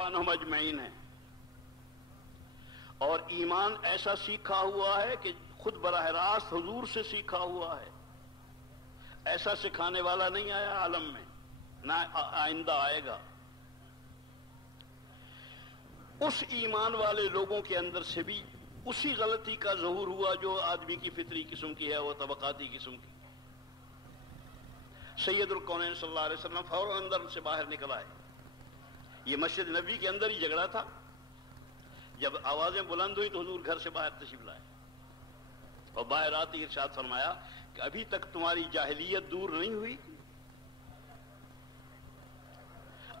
عنہم اجمعین ہے، اور ایمان ایسا سیکھا ہوا ہے کہ خود براہ راست حضور سے سیکھا ہوا ہے، ایسا سکھانے والا نہیں آیا عالم میں، نہ آئندہ آئے گا۔ اس ایمان والے لوگوں کے اندر سے بھی اسی غلطی کا ظہور ہوا جو آدمی کی فطری قسم کی ہے، وہ طبقاتی قسم کی۔ سید الکونین صلی اللہ علیہ وسلم فوراً اندر سے باہر نکل آئے۔ یہ مسجد نبوی کے اندر ہی جھگڑا تھا، جب آوازیں بلند ہوئی تو حضور گھر سے باہر تشریف لائے، اور باہر آتے ارشاد فرمایا کہ ابھی تک تمہاری جاہلیت دور نہیں ہوئی۔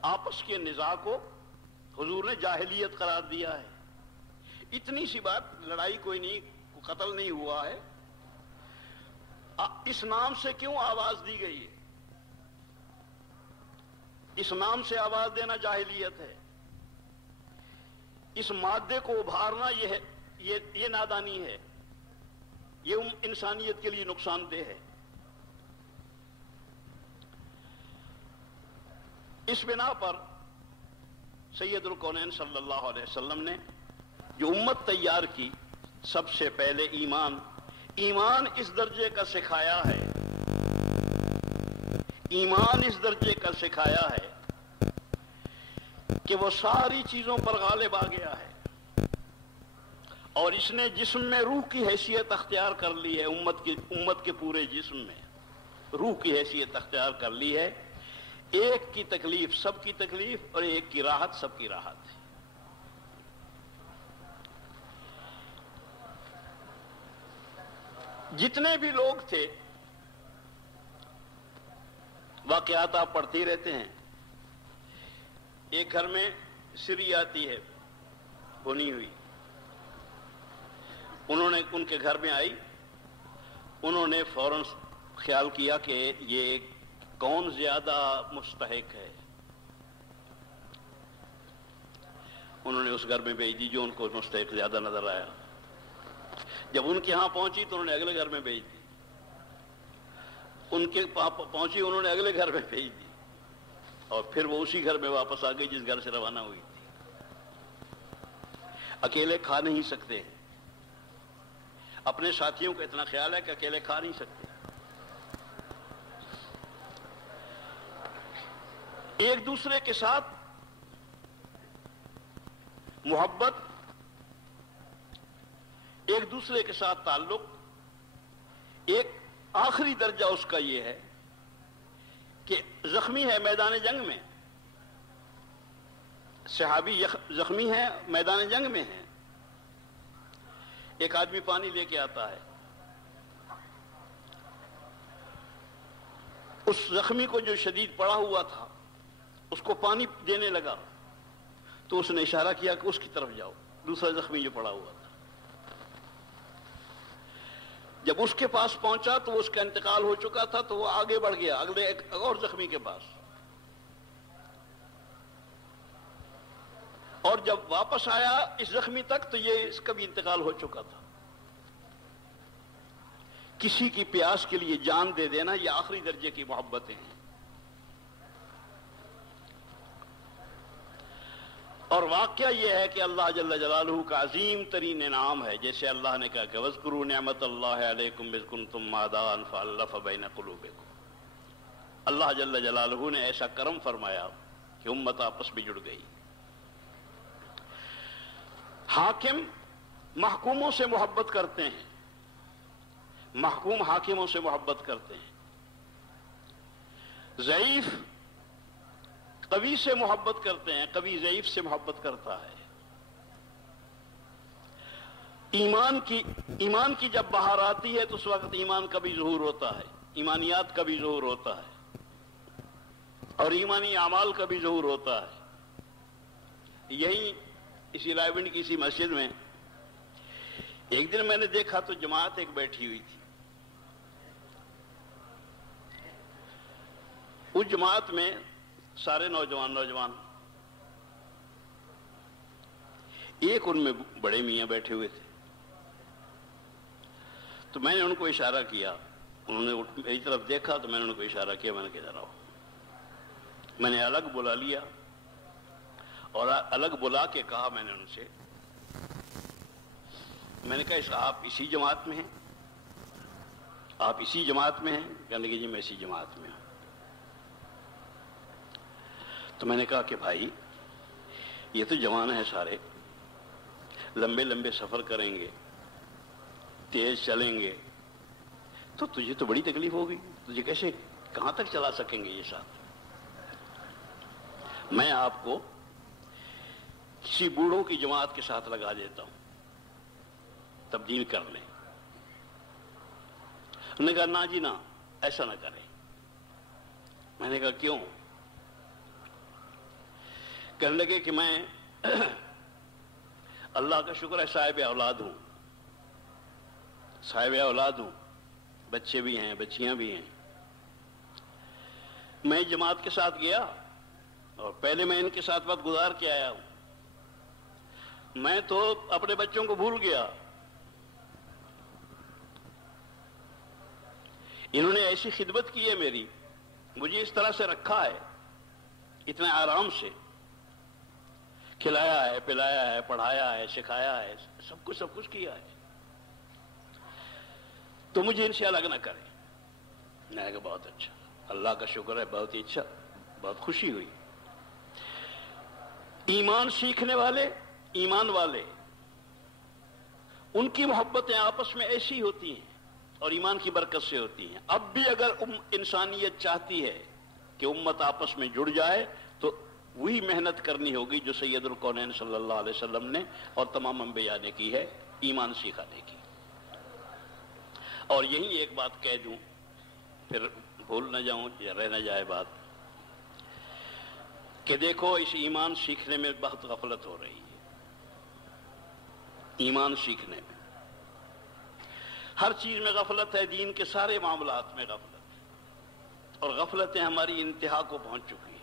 آپس کے نزاع کو حضور نے جاہلیت قرار دیا ہے۔ اتنی سی بات، لڑائی کوئی نہیں، قتل نہیں ہوا ہے، اس نام سے کیوں آواز دی گئی ہے؟ اس نام سے آواز دینا جاہلیت ہے، اس مادے کو ابھارنا یہ نادانی ہے، یہ انسانیت کے لیے نقصان دہ ہے۔ اس بنا پر سید الکونین صلی اللہ علیہ وسلم نے جو امت تیار کی، سب سے پہلے ایمان اس درجے کا سکھایا ہے، ایمان اس درجے کا سکھایا ہے کہ وہ ساری چیزوں پر غالب آ گیا ہے، اور اس نے جسم میں روح کی حیثیت اختیار کر لی ہے، امت کے پورے جسم میں روح کی حیثیت اختیار کر لی ہے۔ ایک کی تکلیف سب کی تکلیف، اور ایک کی راحت سب کی راحت ہے۔ جتنے بھی لوگ تھے، واقعات آپ پڑھتے رہتے ہیں، ایک گھر میں سری آتی ہے بنی ہوئی، ان کے گھر میں آئی، انہوں نے فوراً خیال کیا کہ یہ کون زیادہ مستحق ہے، انہوں نے اس گھر میں بھیج دی جو ان کو مستحق زیادہ نظر آیا۔ جب ان کے ہاں پہنچی تو انہوں نے اگلے گھر میں بھیج دی، ان کے پہنچی انہوں نے اگلے گھر میں بھیج دی، اور پھر وہ اسی گھر میں واپس آ گئی جس گھر سے روانہ ہوئی تھی۔ اکیلے کھا نہیں سکتے، اپنے ساتھیوں کا اتنا خیال ہے کہ اکیلے کھا نہیں سکتے۔ ایک دوسرے کے ساتھ محبت، ایک دوسرے کے ساتھ تعلق، ایک آخری درجہ اس کا یہ ہے کہ زخمی ہے میدان جنگ میں، صحابی زخمی ہے میدان جنگ میں ہے، ایک آدمی پانی لے کے آتا ہے، اس زخمی کو جو شدید پڑا ہوا تھا اس کو پانی دینے لگا، تو اس نے اشارہ کیا کہ اس کی طرف جاؤ، دوسرا زخمی جو پڑا ہوا تھا۔ جب اس کے پاس پہنچا تو اس کا انتقال ہو چکا تھا، تو وہ آگے بڑھ گیا اگلے ایک اور زخمی کے پاس، اور جب واپس آیا اس زخمی تک تو اس کا بھی انتقال ہو چکا تھا۔ کسی کی پیاس کے لیے جان دے دینا، یہ آخری درجے کی محبتیں ہیں۔ اور واقعہ یہ ہے کہ اللہ جل جلالہ کا عظیم ترین انعام ہے، جیسے اللہ نے کہا کہ وَاذْكُرُوا نِعْمَتَ اللَّهِ عَلَيْكُمْ إِذْ كُنْتُمْ أَعْدَاءً فَأَلَّفَ بَيْنَ قُلُوبِكُمْ۔ اللہ جل جلالہ نے ایسا کرم فرمایا کہ امت آپس میں جڑ گئی۔ حاکم محکوموں سے محبت کرتے ہیں، محکوم حاکموں سے محبت کرتے ہیں، ضعیف قوی سے محبت کرتے ہیں، قوی ضعیف سے محبت کرتا ہے۔ ایمان کی جب بہار آتی ہے تو اس وقت ایمان کا بھی ظہور ہوتا ہے، ایمانیات کا بھی ظہور ہوتا ہے، اور ایمانی اعمال کا بھی ظہور ہوتا ہے۔ یہی اسی رائے کی اسی مسجد میں ایک دن میں نے دیکھا تو جماعت ایک بیٹھی ہوئی تھی، اس جماعت میں سارے نوجوان، ایک ان میں بڑے میاں بیٹھے ہوئے تھے، تو میں نے ان کو اشارہ کیا، انہوں نے میری طرف دیکھا تو میں نے ان کو اشارہ کیا، میں نے کہا ادھر آؤ، میں نے الگ بلا لیا اور الگ بلا کے کہا میں نے ان سے، میں نے کہا آپ اسی جماعت میں ہیں؟ آپ اسی جماعت میں ہیں؟ کہنے لگے جی میں اسی جماعت میں ہوں۔ تو میں نے کہا کہ بھائی یہ تو جوان ہیں سارے، لمبے لمبے سفر کریں گے، تیز چلیں گے، تو تجھے تو بڑی تکلیف ہوگی، تجھے کیسے کہاں تک چلا سکیں گے یہ ساتھ؟ میں آپ کو کسی بوڑھوں کی جماعت کے ساتھ لگا دیتا ہوں، تبدیل کر لیں۔ انہوں نے کہا نا جی نا، ایسا نہ کریں۔ میں نے کہا کیوں؟ کہنے لگے کہ میں اللہ کا شکر ہے صاحب اولاد ہوں، صاحب اولاد ہوں، بچے بھی ہیں، بچیاں بھی ہیں۔ میں جماعت کے ساتھ گیا اور پہلے میں ان کے ساتھ وقت گزار کے آیا ہوں، میں تو اپنے بچوں کو بھول گیا۔ انہوں نے ایسی خدمت کی ہے میری، مجھے اس طرح سے رکھا ہے، اتنے آرام سے کھلایا ہے، پلایا ہے، پڑھایا ہے، سکھایا ہے، سب کچھ کیا ہے، تو مجھے ان سے الگ نہ کرے۔ میں نے کہا بہت اچھا، اللہ کا شکر ہے، بہت ہی اچھا، بہت خوشی ہوئی۔ ایمان سیکھنے والے، ایمان والے، ان کی محبتیں آپس میں ایسی ہوتی ہیں اور ایمان کی برکت سے ہوتی ہیں۔ اب بھی اگر انسانیت چاہتی ہے کہ امت آپس میں جڑ جائے تو وہی محنت کرنی ہوگی جو سید الکونین صلی اللہ علیہ وسلم نے اور تمام انبیاء نے کی ہے، ایمان سکھانے کی۔ اور یہی ایک بات کہہ دوں، پھر بھول نہ جاؤں یا رہ نہ جائے بات، کہ دیکھو اس ایمان سیکھنے میں بہت غفلت ہو رہی ہے۔ ایمان سیکھنے میں ہر چیز میں غفلت ہے، دین کے سارے معاملات میں غفلت ہے، اور غفلتیں ہماری انتہا کو پہنچ چکی ہیں۔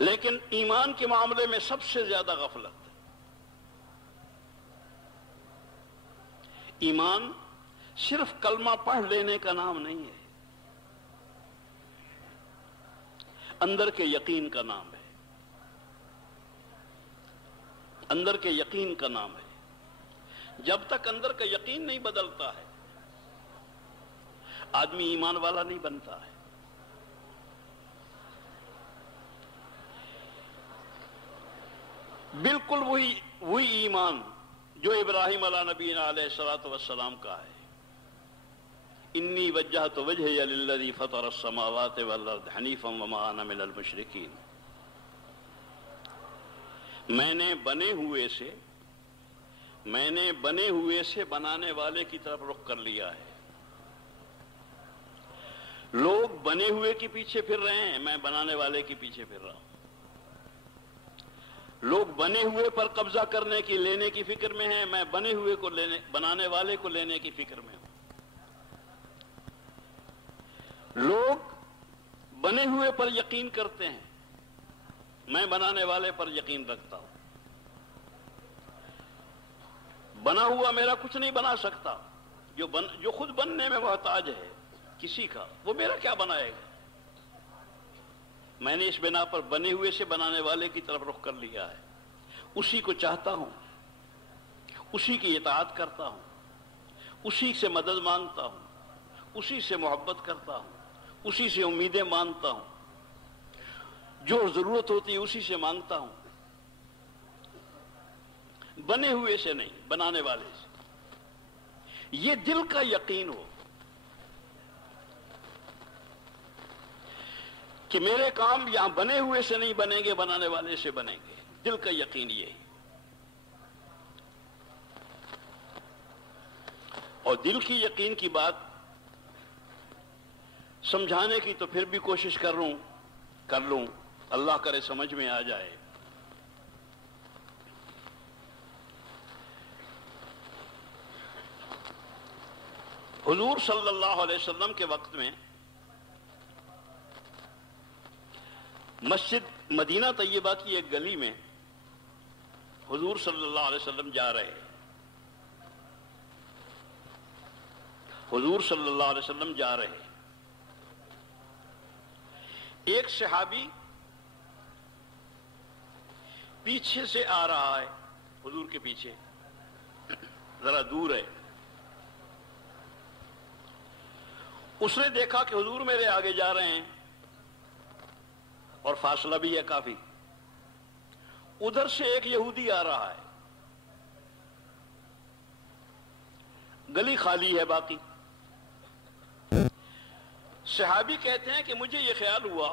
لیکن ایمان کے معاملے میں سب سے زیادہ غفلت ہے۔ ایمان صرف کلمہ پڑھ لینے کا نام نہیں ہے، اندر کے یقین کا نام ہے، اندر کے یقین کا نام ہے۔ جب تک اندر کا یقین نہیں بدلتا ہے آدمی ایمان والا نہیں بنتا ہے۔ بالکل وہی ایمان جو ابراہیم علیہ نبینا علیہ الصلوۃ والسلام کا ہے، انی وجہت وجہی للذی فطر السماوات والارض حنیفا وما انا من المشرکین۔ میں نے بنے ہوئے سے بنانے والے کی طرف رخ کر لیا ہے۔ لوگ بنے ہوئے کے پیچھے پھر رہے ہیں، میں بنانے والے کے پیچھے پھر رہا ہوں۔ لوگ بنے ہوئے پر قبضہ کرنے کی، لینے کی فکر میں ہیں، میں بنے ہوئے کو بنانے والے کو لینے کی فکر میں ہوں۔ لوگ بنے ہوئے پر یقین کرتے ہیں، میں بنانے والے پر یقین رکھتا ہوں۔ بنا ہوا میرا کچھ نہیں بنا سکتا، جو خود بننے میں محتاج ہے کسی کا، وہ میرا کیا بنائے گا؟ میں نے اس بنا پر بنے ہوئے سے بنانے والے کی طرف رخ کر لیا ہے، اسی کو چاہتا ہوں، اسی کی اطاعت کرتا ہوں، اسی سے مدد مانگتا ہوں، اسی سے محبت کرتا ہوں، اسی سے امیدیں مانتا ہوں، جو ضرورت ہوتی ہے اسی سے مانگتا ہوں، بنے ہوئے سے نہیں، بنانے والے سے۔ یہ دل کا یقین ہو کہ میرے کام یہاں بنے ہوئے سے نہیں بنیں گے، بنانے والے سے بنیں گے، دل کا یقین یہی۔ اور دل کی یقین کی بات سمجھانے کی تو پھر بھی کوشش کر لوں، اللہ کرے سمجھ میں آ جائے۔ حضور صلی اللہ علیہ وسلم کے وقت میں مسجد مدینہ طیبہ کی ایک گلی میں حضور صلی اللہ علیہ وسلم جا رہے، حضور صلی اللہ علیہ وسلم جا رہے ایک صحابی پیچھے سے آ رہا ہے، حضور کے پیچھے ذرا دور ہے. اس نے دیکھا کہ حضور میرے آگے جا رہے ہیں اور فاصلہ بھی ہے کافی. ادھر سے ایک یہودی آ رہا ہے، گلی خالی ہے باقی. صحابی کہتے ہیں کہ مجھے یہ خیال ہوا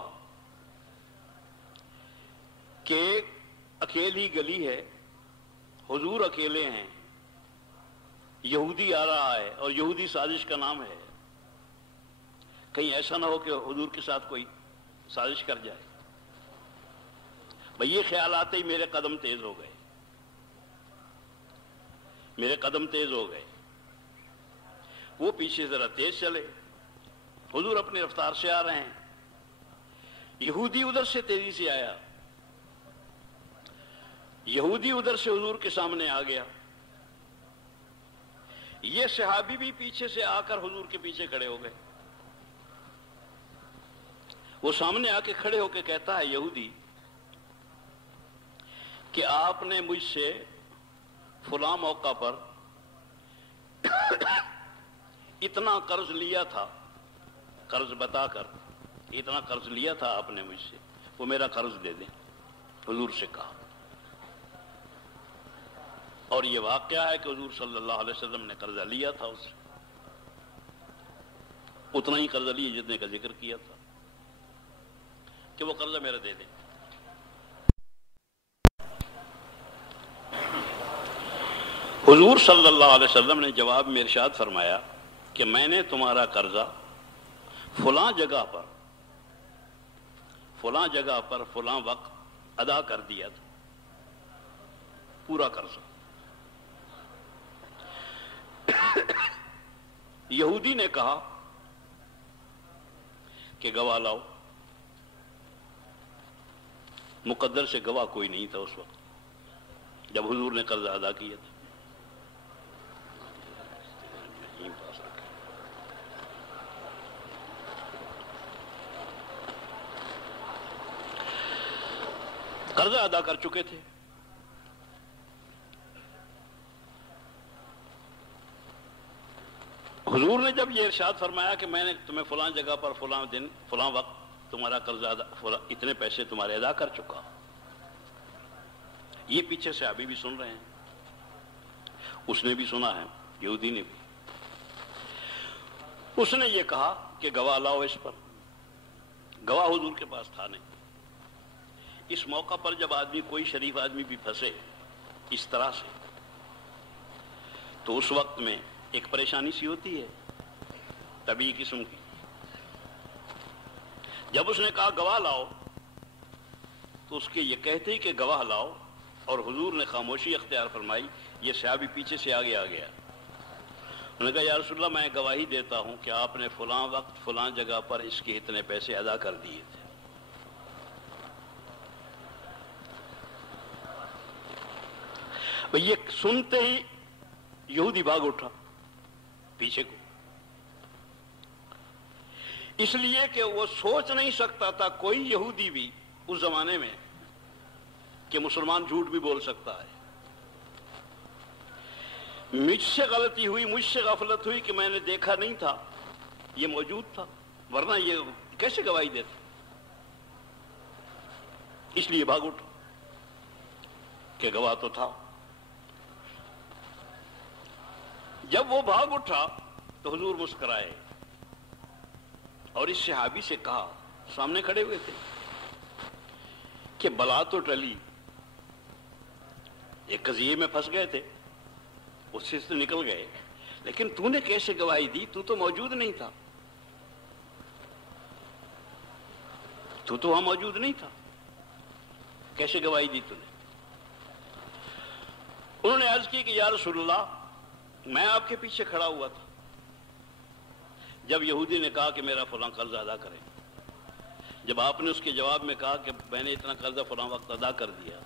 کہ اکیلی گلی ہے، حضور اکیلے ہیں، یہودی آ رہا ہے اور یہودی سازش کا نام ہے، کہیں ایسا نہ ہو کہ حضور کے ساتھ کوئی سازش کر جائے. بھئی یہ خیال آتے ہی میرے قدم تیز ہو گئے، میرے قدم تیز ہو گئے. وہ پیچھے ذرا تیز چلے، حضور اپنی رفتار سے آ رہے ہیں. یہودی ادھر سے تیزی سے آیا، یہودی ادھر سے حضور کے سامنے آ گیا. یہ صحابی بھی پیچھے سے آ کر حضور کے پیچھے کھڑے ہو گئے. وہ سامنے آ کے کھڑے ہو کے کہتا ہے یہودی کہ آپ نے مجھ سے فلاں موقع پر اتنا قرض لیا تھا، قرض بتا کر اتنا قرض لیا تھا آپ نے مجھ سے، وہ میرا قرض دے دیں. حضور سے کہا. اور یہ واقعہ ہے کہ حضور صلی اللہ علیہ وسلم نے قرضہ لیا تھا اس سے، اتنا ہی قرضہ لیا جتنے کا ذکر کیا تھا کہ وہ قرضہ میرا دے دیں. حضور صلی اللہ علیہ وسلم نے جواب میں ارشاد فرمایا کہ میں نے تمہارا قرضہ فلاں جگہ پر فلاں وقت ادا کر دیا تھا، پورا قرضہ. یہودی نے کہا کہ گواہ لاؤ. مقدر سے گواہ کوئی نہیں تھا اس وقت جب حضور نے قرضہ ادا کیا تھا. قرضہ ادا کر چکے تھے. حضور نے جب یہ ارشاد فرمایا کہ میں نے تمہیں فلاں جگہ پر فلاں دن فلاں وقت تمہارا قرضہ اتنے پیسے تمہارے ادا کر چکا، یہ پیچھے سے ابھی بھی سن رہے ہیں، اس نے بھی سنا ہے، یہودی نے بھی. اس نے یہ کہا کہ گواہ لاؤ اس پر. گواہ حضور کے پاس تھا نہیں. اس موقع پر جب آدمی کوئی شریف آدمی بھی پھنسے اس طرح سے تو اس وقت میں ایک پریشانی سی ہوتی ہے طبیعی قسم کی. جب اس نے کہا گواہ لاؤ تو اس کے یہ کہتے ہی کہ گواہ لاؤ اور حضور نے خاموشی اختیار فرمائی. یہ صحابی پیچھے سے آگے آ گیا. انہوں نے کہا یا رسول اللہ میں گواہی دیتا ہوں کہ آپ نے فلاں وقت فلاں جگہ پر اس کے اتنے پیسے ادا کر دیے تھے. یہ سنتے ہی یہودی بھاگ اٹھا پیچھے کو، اس لیے کہ وہ سوچ نہیں سکتا تھا کوئی یہودی بھی اس زمانے میں کہ مسلمان جھوٹ بھی بول سکتا ہے. مجھ سے غلطی ہوئی، مجھ سے غفلت ہوئی کہ میں نے دیکھا نہیں تھا، یہ موجود تھا، ورنہ یہ کیسے گواہی دیتا. اس لیے بھاگ اٹھا کہ گواہ تو تھا. جب وہ بھاگ اٹھا تو حضور مسکرائے اور اس صحابی سے کہا، سامنے کھڑے ہوئے تھے، کہ بلا تو ٹلی، ایک قضیے میں پھنس گئے تھے، اس سے تو نکل گئے، لیکن تو نے کیسے گواہی دی؟ تو موجود نہیں تھا، تو وہاں موجود نہیں تھا، کیسے گواہی دی تو نے؟ انہوں نے عرض کی کہ یا رسول اللہ میں آپ کے پیچھے کھڑا ہوا تھا جب یہودی نے کہا کہ میرا فلاں قرض ادا کریں. جب آپ نے اس کے جواب میں کہا کہ میں نے اتنا قرضہ فلاں وقت ادا کر دیا،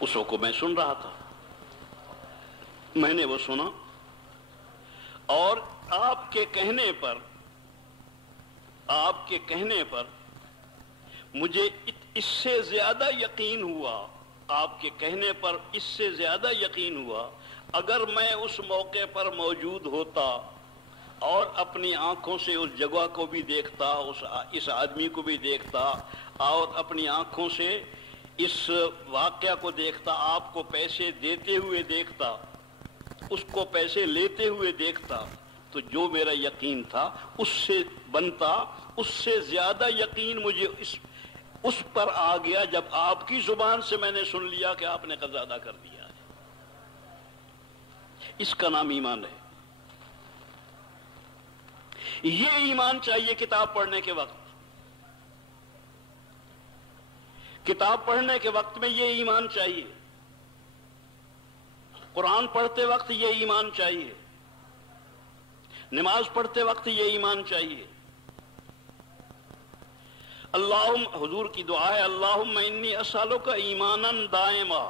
اس وقت میں سن رہا تھا، میں نے وہ سنا اور آپ کے کہنے پر آپ کے کہنے پر مجھے اس سے زیادہ یقین ہوا، آپ کے کہنے پر اس سے زیادہ یقین ہوا اگر میں اس موقع پر موجود ہوتا اور اپنی آنکھوں سے اس جگہ کو بھی دیکھتا، اس آدمی کو بھی دیکھتا، اور اپنی آنکھوں سے اس واقعہ کو دیکھتا، آپ کو پیسے دیتے ہوئے دیکھتا، اس کو پیسے لیتے ہوئے دیکھتا، تو جو میرا یقین تھا اس سے بنتا، اس سے زیادہ یقین مجھے اس پر آ گیا جب آپ کی زبان سے میں نے سن لیا کہ آپ نے قضا ادا کر دیا ہے۔ اس کا نام ایمان ہے۔ یہ ایمان چاہیے کتاب پڑھنے کے وقت، کتاب پڑھنے کے وقت میں یہ ایمان چاہیے، قرآن پڑھتے وقت یہ ایمان چاہیے، نماز پڑھتے وقت یہ ایمان چاہیے۔ اللہم، حضور کی دعا ہے، اللہم انی اسألک ایمانا دائما،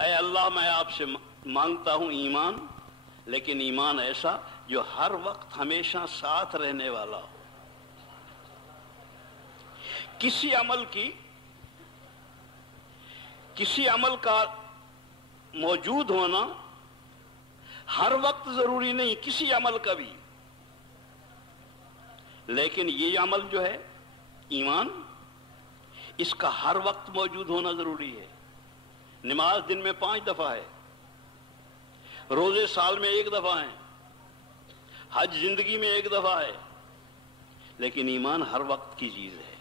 اے اللہ میں آپ سے مانگتا ہوں ایمان، لیکن ایمان ایسا جو ہر وقت ہمیشہ ساتھ رہنے والا ہو۔ کسی عمل کا موجود ہونا ہر وقت ضروری نہیں، کسی عمل کا بھی، لیکن یہ عمل جو ہے ایمان، اس کا ہر وقت موجود ہونا ضروری ہے۔ نماز دن میں 5 دفعہ ہے، روزے سال میں 1 دفعہ ہیں، حج زندگی میں 1 دفعہ ہے، لیکن ایمان ہر وقت کی چیز ہے،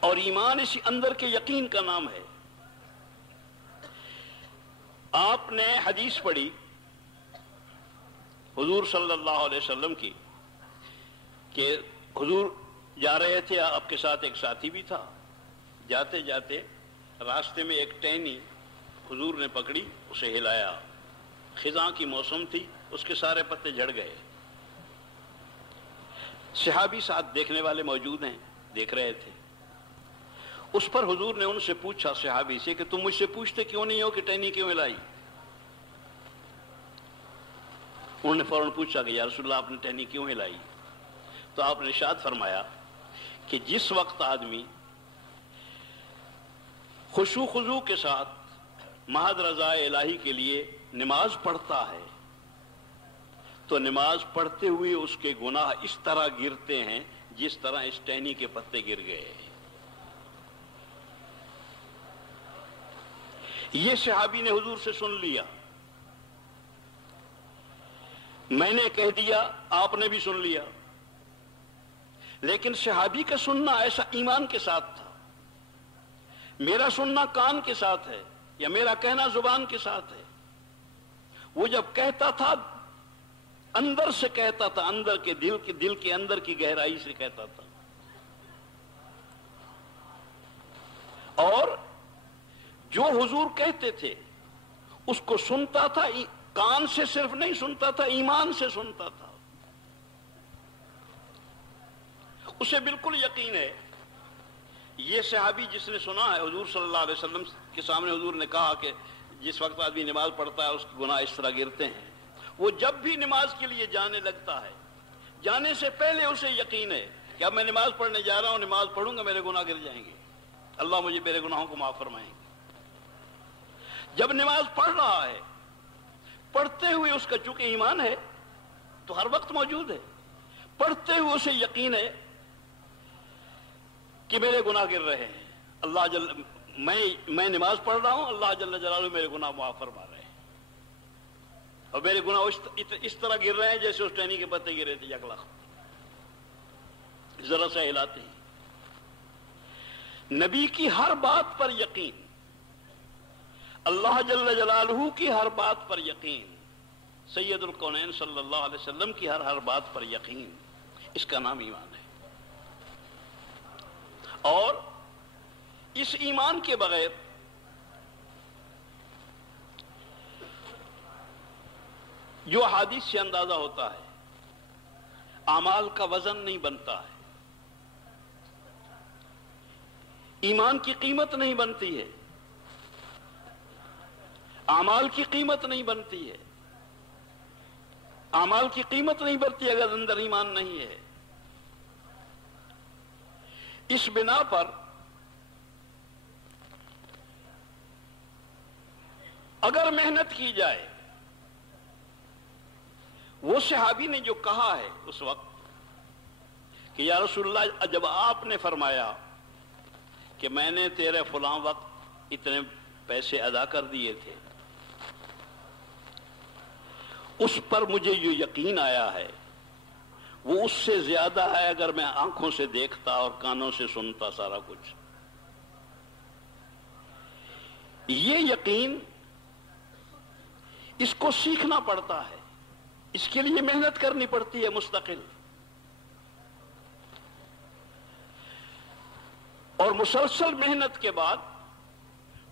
اور ایمان اسی اندر کے یقین کا نام ہے۔ آپ نے حدیث پڑھی حضور صلی اللہ علیہ وسلم کی کہ حضور جا رہے تھے، آپ کے ساتھ ایک ساتھی بھی تھا، جاتے جاتے راستے میں ایک ٹہنی حضور نے پکڑی، اسے ہلایا، خزاں کی موسم تھی، اس کے سارے پتے جھڑ گئے۔ صحابی ساتھ دیکھنے والے موجود ہیں، دیکھ رہے تھے۔ اس پر حضور نے ان سے پوچھا، صحابی سے، کہ تم مجھ سے پوچھتے کیوں نہیں ہو کہ ٹہنی کیوں ہلائی؟ انہوں نے فوراً پوچھا کہ یا رسول اللہ آپ نے ٹہنی کیوں ہلائی؟ تو آپ نے ارشاد فرمایا کہ جس وقت آدمی خشوع خضوع کے ساتھ محض رضا الہی کے لیے نماز پڑھتا ہے تو نماز پڑھتے ہوئے اس کے گناہ اس طرح گرتے ہیں جس طرح اس ٹہنی کے پتے گر گئے۔ یہ صحابی نے حضور سے سن لیا، میں نے کہہ دیا، آپ نے بھی سن لیا، لیکن صحابی کا سننا ایسا ایمان کے ساتھ تھا، میرا سننا کان کے ساتھ ہے یا میرا کہنا زبان کے ساتھ ہے۔ وہ جب کہتا تھا اندر سے کہتا تھا، اندر کے دل کے اندر کی گہرائی سے کہتا تھا، اور جو حضور کہتے تھے اس کو سنتا تھا، کان سے صرف نہیں سنتا تھا، ایمان سے سنتا تھا، اسے بالکل یقین ہے۔ یہ صحابی جس نے سنا ہے حضور صلی اللہ علیہ وسلم کے سامنے حضور نے کہا کہ جس وقت آدمی نماز پڑھتا ہے اس کے گناہ اس طرح گرتے ہیں، وہ جب بھی نماز کے لیے جانے لگتا ہے، جانے سے پہلے اسے یقین ہے کہ اب میں نماز پڑھنے جا رہا ہوں، نماز پڑھوں گا میرے گناہ گر جائیں گے، اللہ مجھے میرے گناہوں کو معاف فرمائیں گے۔ جب نماز پڑھ رہا ہے، پڑھتے ہوئے اس کا چونکہ ایمان ہے تو ہر وقت موجود ہے، پڑھتے ہوئے اسے یقین ہے کہ میرے گناہ گر رہے ہیں، میں نماز پڑھ رہا ہوں، اللہ جل جلالہ میرے گناہ معاف فرما رہے ہیں، اور میرے گناہ اس طرح گر رہے ہیں جیسے اس ٹہنی کے پتے گرے تھے، یکلخ ذرا سا ہلاتے ہیں۔ نبی کی ہر بات پر یقین، اللہ جل جلالہ کی ہر بات پر یقین، سید الکونین صلی اللہ علیہ وسلم کی ہر بات پر یقین، اس کا نام ایمان ہے۔ اور اس ایمان کے بغیر جو احادیث سے اندازہ ہوتا ہے، اعمال کا وزن نہیں بنتا ہے، ایمان کی قیمت نہیں بنتی ہے، اعمال کی قیمت نہیں بنتی ہے۔ اعمال کی قیمت نہیں بڑھتی اگر اندر ایمان نہیں ہے. اس بنا پر اگر محنت کی جائے، وہ صحابی نے جو کہا ہے اس وقت کہ یا رسول اللہ، جب آپ نے فرمایا کہ میں نے تیرے فلاں وقت اتنے پیسے ادا کر دیے تھے، اس پر مجھے جو یقین آیا ہے وہ اس سے زیادہ ہے اگر میں آنکھوں سے دیکھتا اور کانوں سے سنتا سارا کچھ. یہ یقین اس کو سیکھنا پڑتا ہے، اس کے لیے محنت کرنی پڑتی ہے مستقل. اور مسلسل محنت کے بعد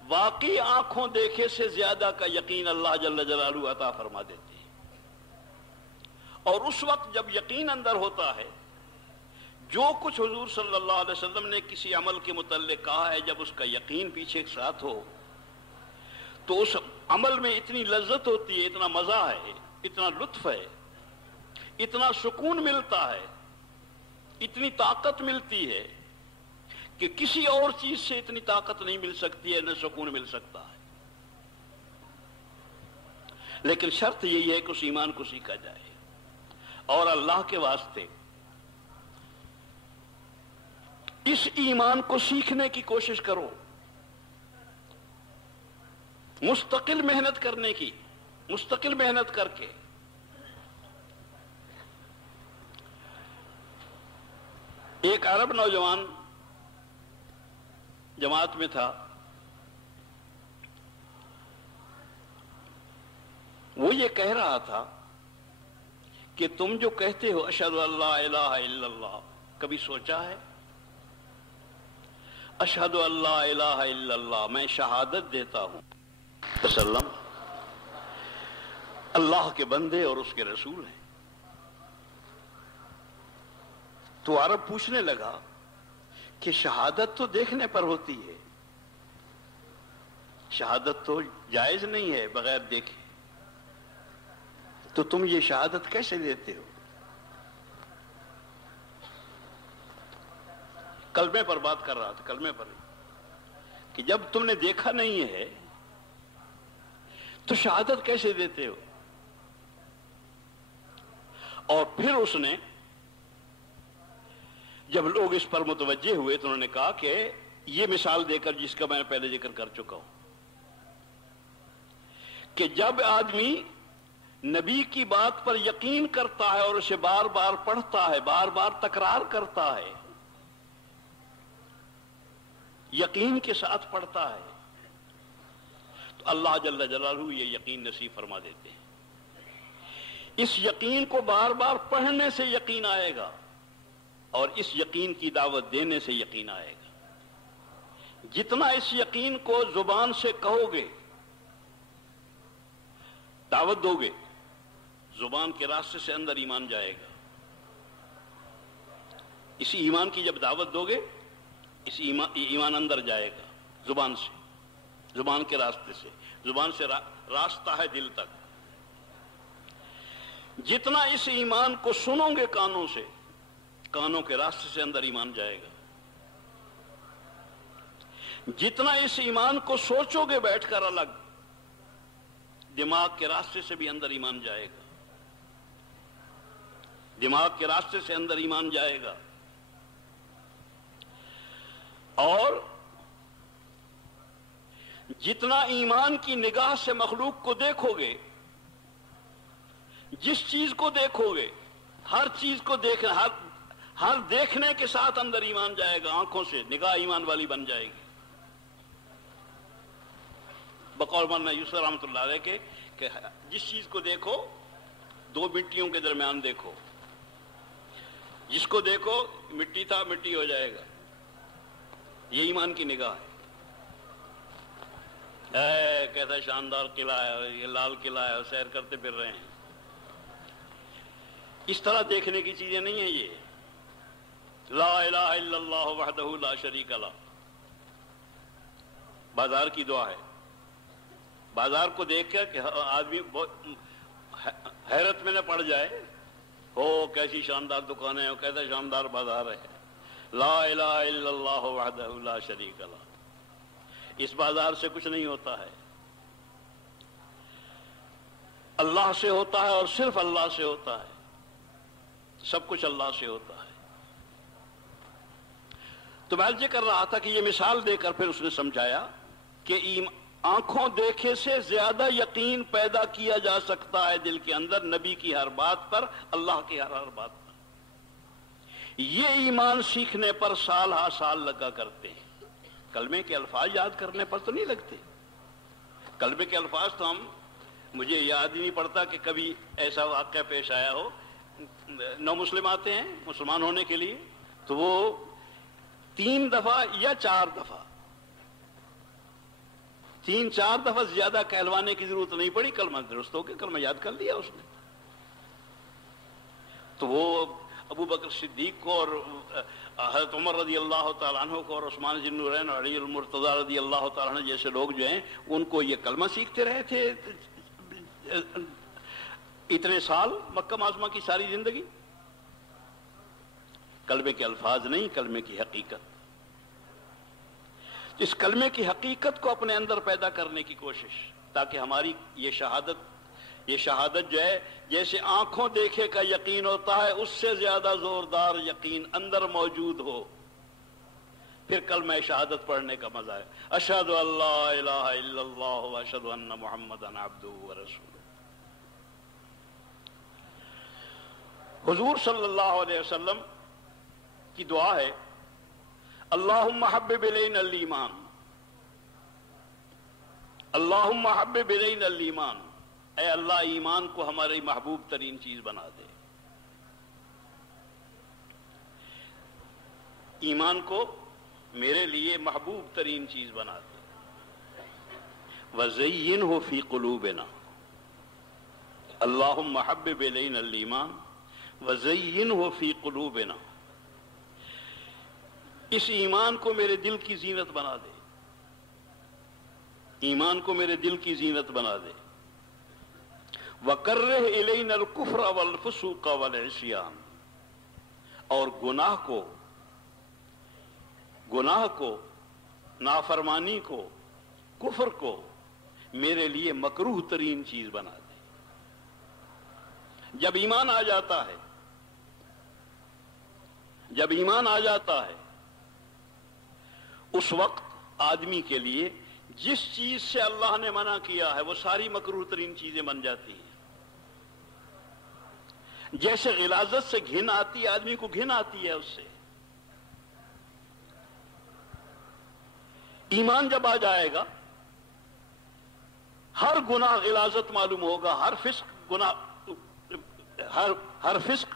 واقعی آنکھوں دیکھے سے زیادہ کا یقین اللہ جل جلالہ عطا فرما دیتے ہیں. اور اس وقت جب یقین اندر ہوتا ہے، جو کچھ حضور صلی اللہ علیہ وسلم نے کسی عمل کے متعلق کہا ہے، جب اس کا یقین پیچھے ایک ساتھ ہو تو اس عمل میں اتنی لذت ہوتی ہے، اتنا مزہ ہے، اتنا لطف ہے، اتنا سکون ملتا ہے، اتنی طاقت ملتی ہے کہ کسی اور چیز سے اتنی طاقت نہیں مل سکتی ہے، نہ سکون مل سکتا ہے. لیکن شرط یہی ہے کہ اس ایمان کو سیکھا جائے. اور اللہ کے واسطے اس ایمان کو سیکھنے کی کوشش کرو، مستقل محنت کرنے کی، مستقل محنت کر کے. ایک عرب نوجوان جماعت میں تھا، وہ یہ کہہ رہا تھا کہ تم جو کہتے ہو اشہد ان لا الہ الا اللہ، کبھی سوچا ہے؟ اشہد ان لا الہ الا اللہ، میں شہادت دیتا ہوں وسلم اللہ کے بندے اور اس کے رسول ہیں. تو عرب پوچھنے لگا کہ شہادت تو دیکھنے پر ہوتی ہے، شہادت تو جائز نہیں ہے بغیر دیکھے، تو تم یہ شہادت کیسے دیتے ہو؟ کلمے پر بات کر رہا تھا، کلمے پر، کہ جب تم نے دیکھا نہیں ہے تو شہادت کیسے دیتے ہو؟ اور پھر اس نے جب لوگ اس پر متوجہ ہوئے تو انہوں نے کہا کہ یہ مثال دے کر جس کا میں نے پہلے ذکر کر چکا ہوں کہ جب آدمی نبی کی بات پر یقین کرتا ہے اور اسے بار بار پڑھتا ہے، بار بار تکرار کرتا ہے، یقین کے ساتھ پڑھتا ہے، تو اللہ جل جلالہ یہ یقین نصیب فرما دیتے ہیں. اس یقین کو بار بار پڑھنے سے یقین آئے گا اور اس یقین کی دعوت دینے سے یقین آئے گا. جتنا اس یقین کو زبان سے کہو گے، دعوت دو گے، زبان کے راستے سے اندر ایمان جائے گا. اسی ایمان کی جب دعوت دو گے، اس ایمان اندر جائے گا زبان سے، زبان کے راستے سے. زبان سے راستہ ہے دل تک. جتنا اس ایمان کو سنو گے کانوں سے، کانوں کے راستے سے اندر ایمان جائے گا. جتنا اس ایمان کو سوچو گے بیٹھ کر الگ، دماغ کے راستے سے بھی اندر ایمان جائے گا. دماغ کے راستے سے اندر ایمان جائے گا. اور جتنا ایمان کی نگاہ سے مخلوق کو دیکھو گے، جس چیز کو دیکھو گے، ہر چیز کو ہر دیکھنے کے ساتھ اندر ایمان جائے گا. آنکھوں سے نگاہ ایمان والی بن جائے گی. بقول مولانا یوسف رحمۃ اللہ علیہ کے کہ جس چیز کو دیکھو دو مٹیوں کے درمیان دیکھو، جس کو دیکھو مٹی تھا مٹی ہو جائے گا. یہ ایمان کی نگاہ ہے. کیسا شاندار قلعہ ہے، یہ لال قلعہ ہے، سیر کرتے پھر رہے ہیں. اس طرح دیکھنے کی چیزیں نہیں ہیں یہ. لا الہ الا اللہ وحدہ لا شریک لہ بازار کی دعا ہے. بازار کو دیکھ کر کہ آدمی حیرت میں نہ پڑ جائے، ہو کیسی شاندار دکانیں، ہو کیسا شاندار بازار ہے، لا الہ الا اللہ وحدہ لا شریک لہ، اس بازار سے کچھ نہیں ہوتا ہے، اللہ سے ہوتا ہے اور صرف اللہ سے ہوتا ہے، سب کچھ اللہ سے ہوتا ہے۔ تو میں یہ کر رہا تھا کہ یہ مثال دے کر پھر اس نے سمجھایا کہ آنکھوں دیکھے سے زیادہ یقین پیدا کیا جا سکتا ہے دل کے اندر نبی کی ہر بات پر، اللہ کی ہر بات پر۔ یہ ایمان سیکھنے پر سال ہا سال لگا کرتے ہیں، کلمے کے الفاظ یاد کرنے پر تو نہیں لگتے۔ کلمے کے الفاظ تو مجھے یاد ہی نہیں پڑتا کہ کبھی ایسا واقعہ پیش آیا ہو، نو مسلم آتے ہیں مسلمان ہونے کے لیے تو وہ 3 دفعہ یا 4 دفعہ، 3-4 دفعہ زیادہ کہلوانے کی ضرورت نہیں پڑی، کلمہ درست ہو کے کلمہ یاد کر لیا اس نے۔ تو وہ ابو بکر صدیق کو اور حضرت عمر رضی اللہ تعالیٰ عنہ کو اور عثمان ذی النورین اور علی المرتضیٰ رضی اللہ تعالیٰ عنہ جیسے لوگ جو ہیں ان کو یہ کلمہ سیکھتے رہے تھے اتنے سال، مکہ معظمہ کی ساری زندگی۔ کلمے کے الفاظ نہیں، کلمے کی حقیقت۔ اس کلمے کی حقیقت کو اپنے اندر پیدا کرنے کی کوشش، تاکہ ہماری یہ شہادت جو ہے جیسے آنکھوں دیکھے کا یقین ہوتا ہے اس سے زیادہ زوردار یقین اندر موجود ہو، پھر کلمہ شہادت پڑھنے کا مزہ ہے۔ اشہد ان لا الہ الا اللہ واشہد ان محمدا عبدہ ورسولہ۔ حضور صلی اللہ علیہ وسلم کی دعا ہے اللہم حبب الینا الایمان، اللہم حبب الینا الایمان، اے اللہ ایمان کو ہماری محبوب ترین چیز بنا دے، ایمان کو میرے لیے محبوب ترین چیز بنا دے۔ وزینہ فی قلوبنا، اللہم حبب الینا الایمان وزینہ فی قلوبنا، اس ایمان کو میرے دل کی زینت بنا دے، ایمان کو میرے دل کی زینت بنا دے۔ وَكَرِّهْ إِلَيْنَا الْكُفْرَ وَالْفُسُوقَ وَالْعِصْيَانَ، اور گناہ کو، نافرمانی کو، کفر کو میرے لیے مکروہ ترین چیز بنا دے۔ جب ایمان آ جاتا ہے، جب ایمان آ جاتا ہے اس وقت آدمی کے لیے جس چیز سے اللہ نے منع کیا ہے وہ ساری مکروہ ترین چیزیں بن جاتی ہیں۔ جیسے غلاظت سے گھن آتی ہے، آدمی کو گھن آتی ہے اس سے، ایمان جب آ جائے گا ہر گناہ غلاظت معلوم ہوگا، ہر فسق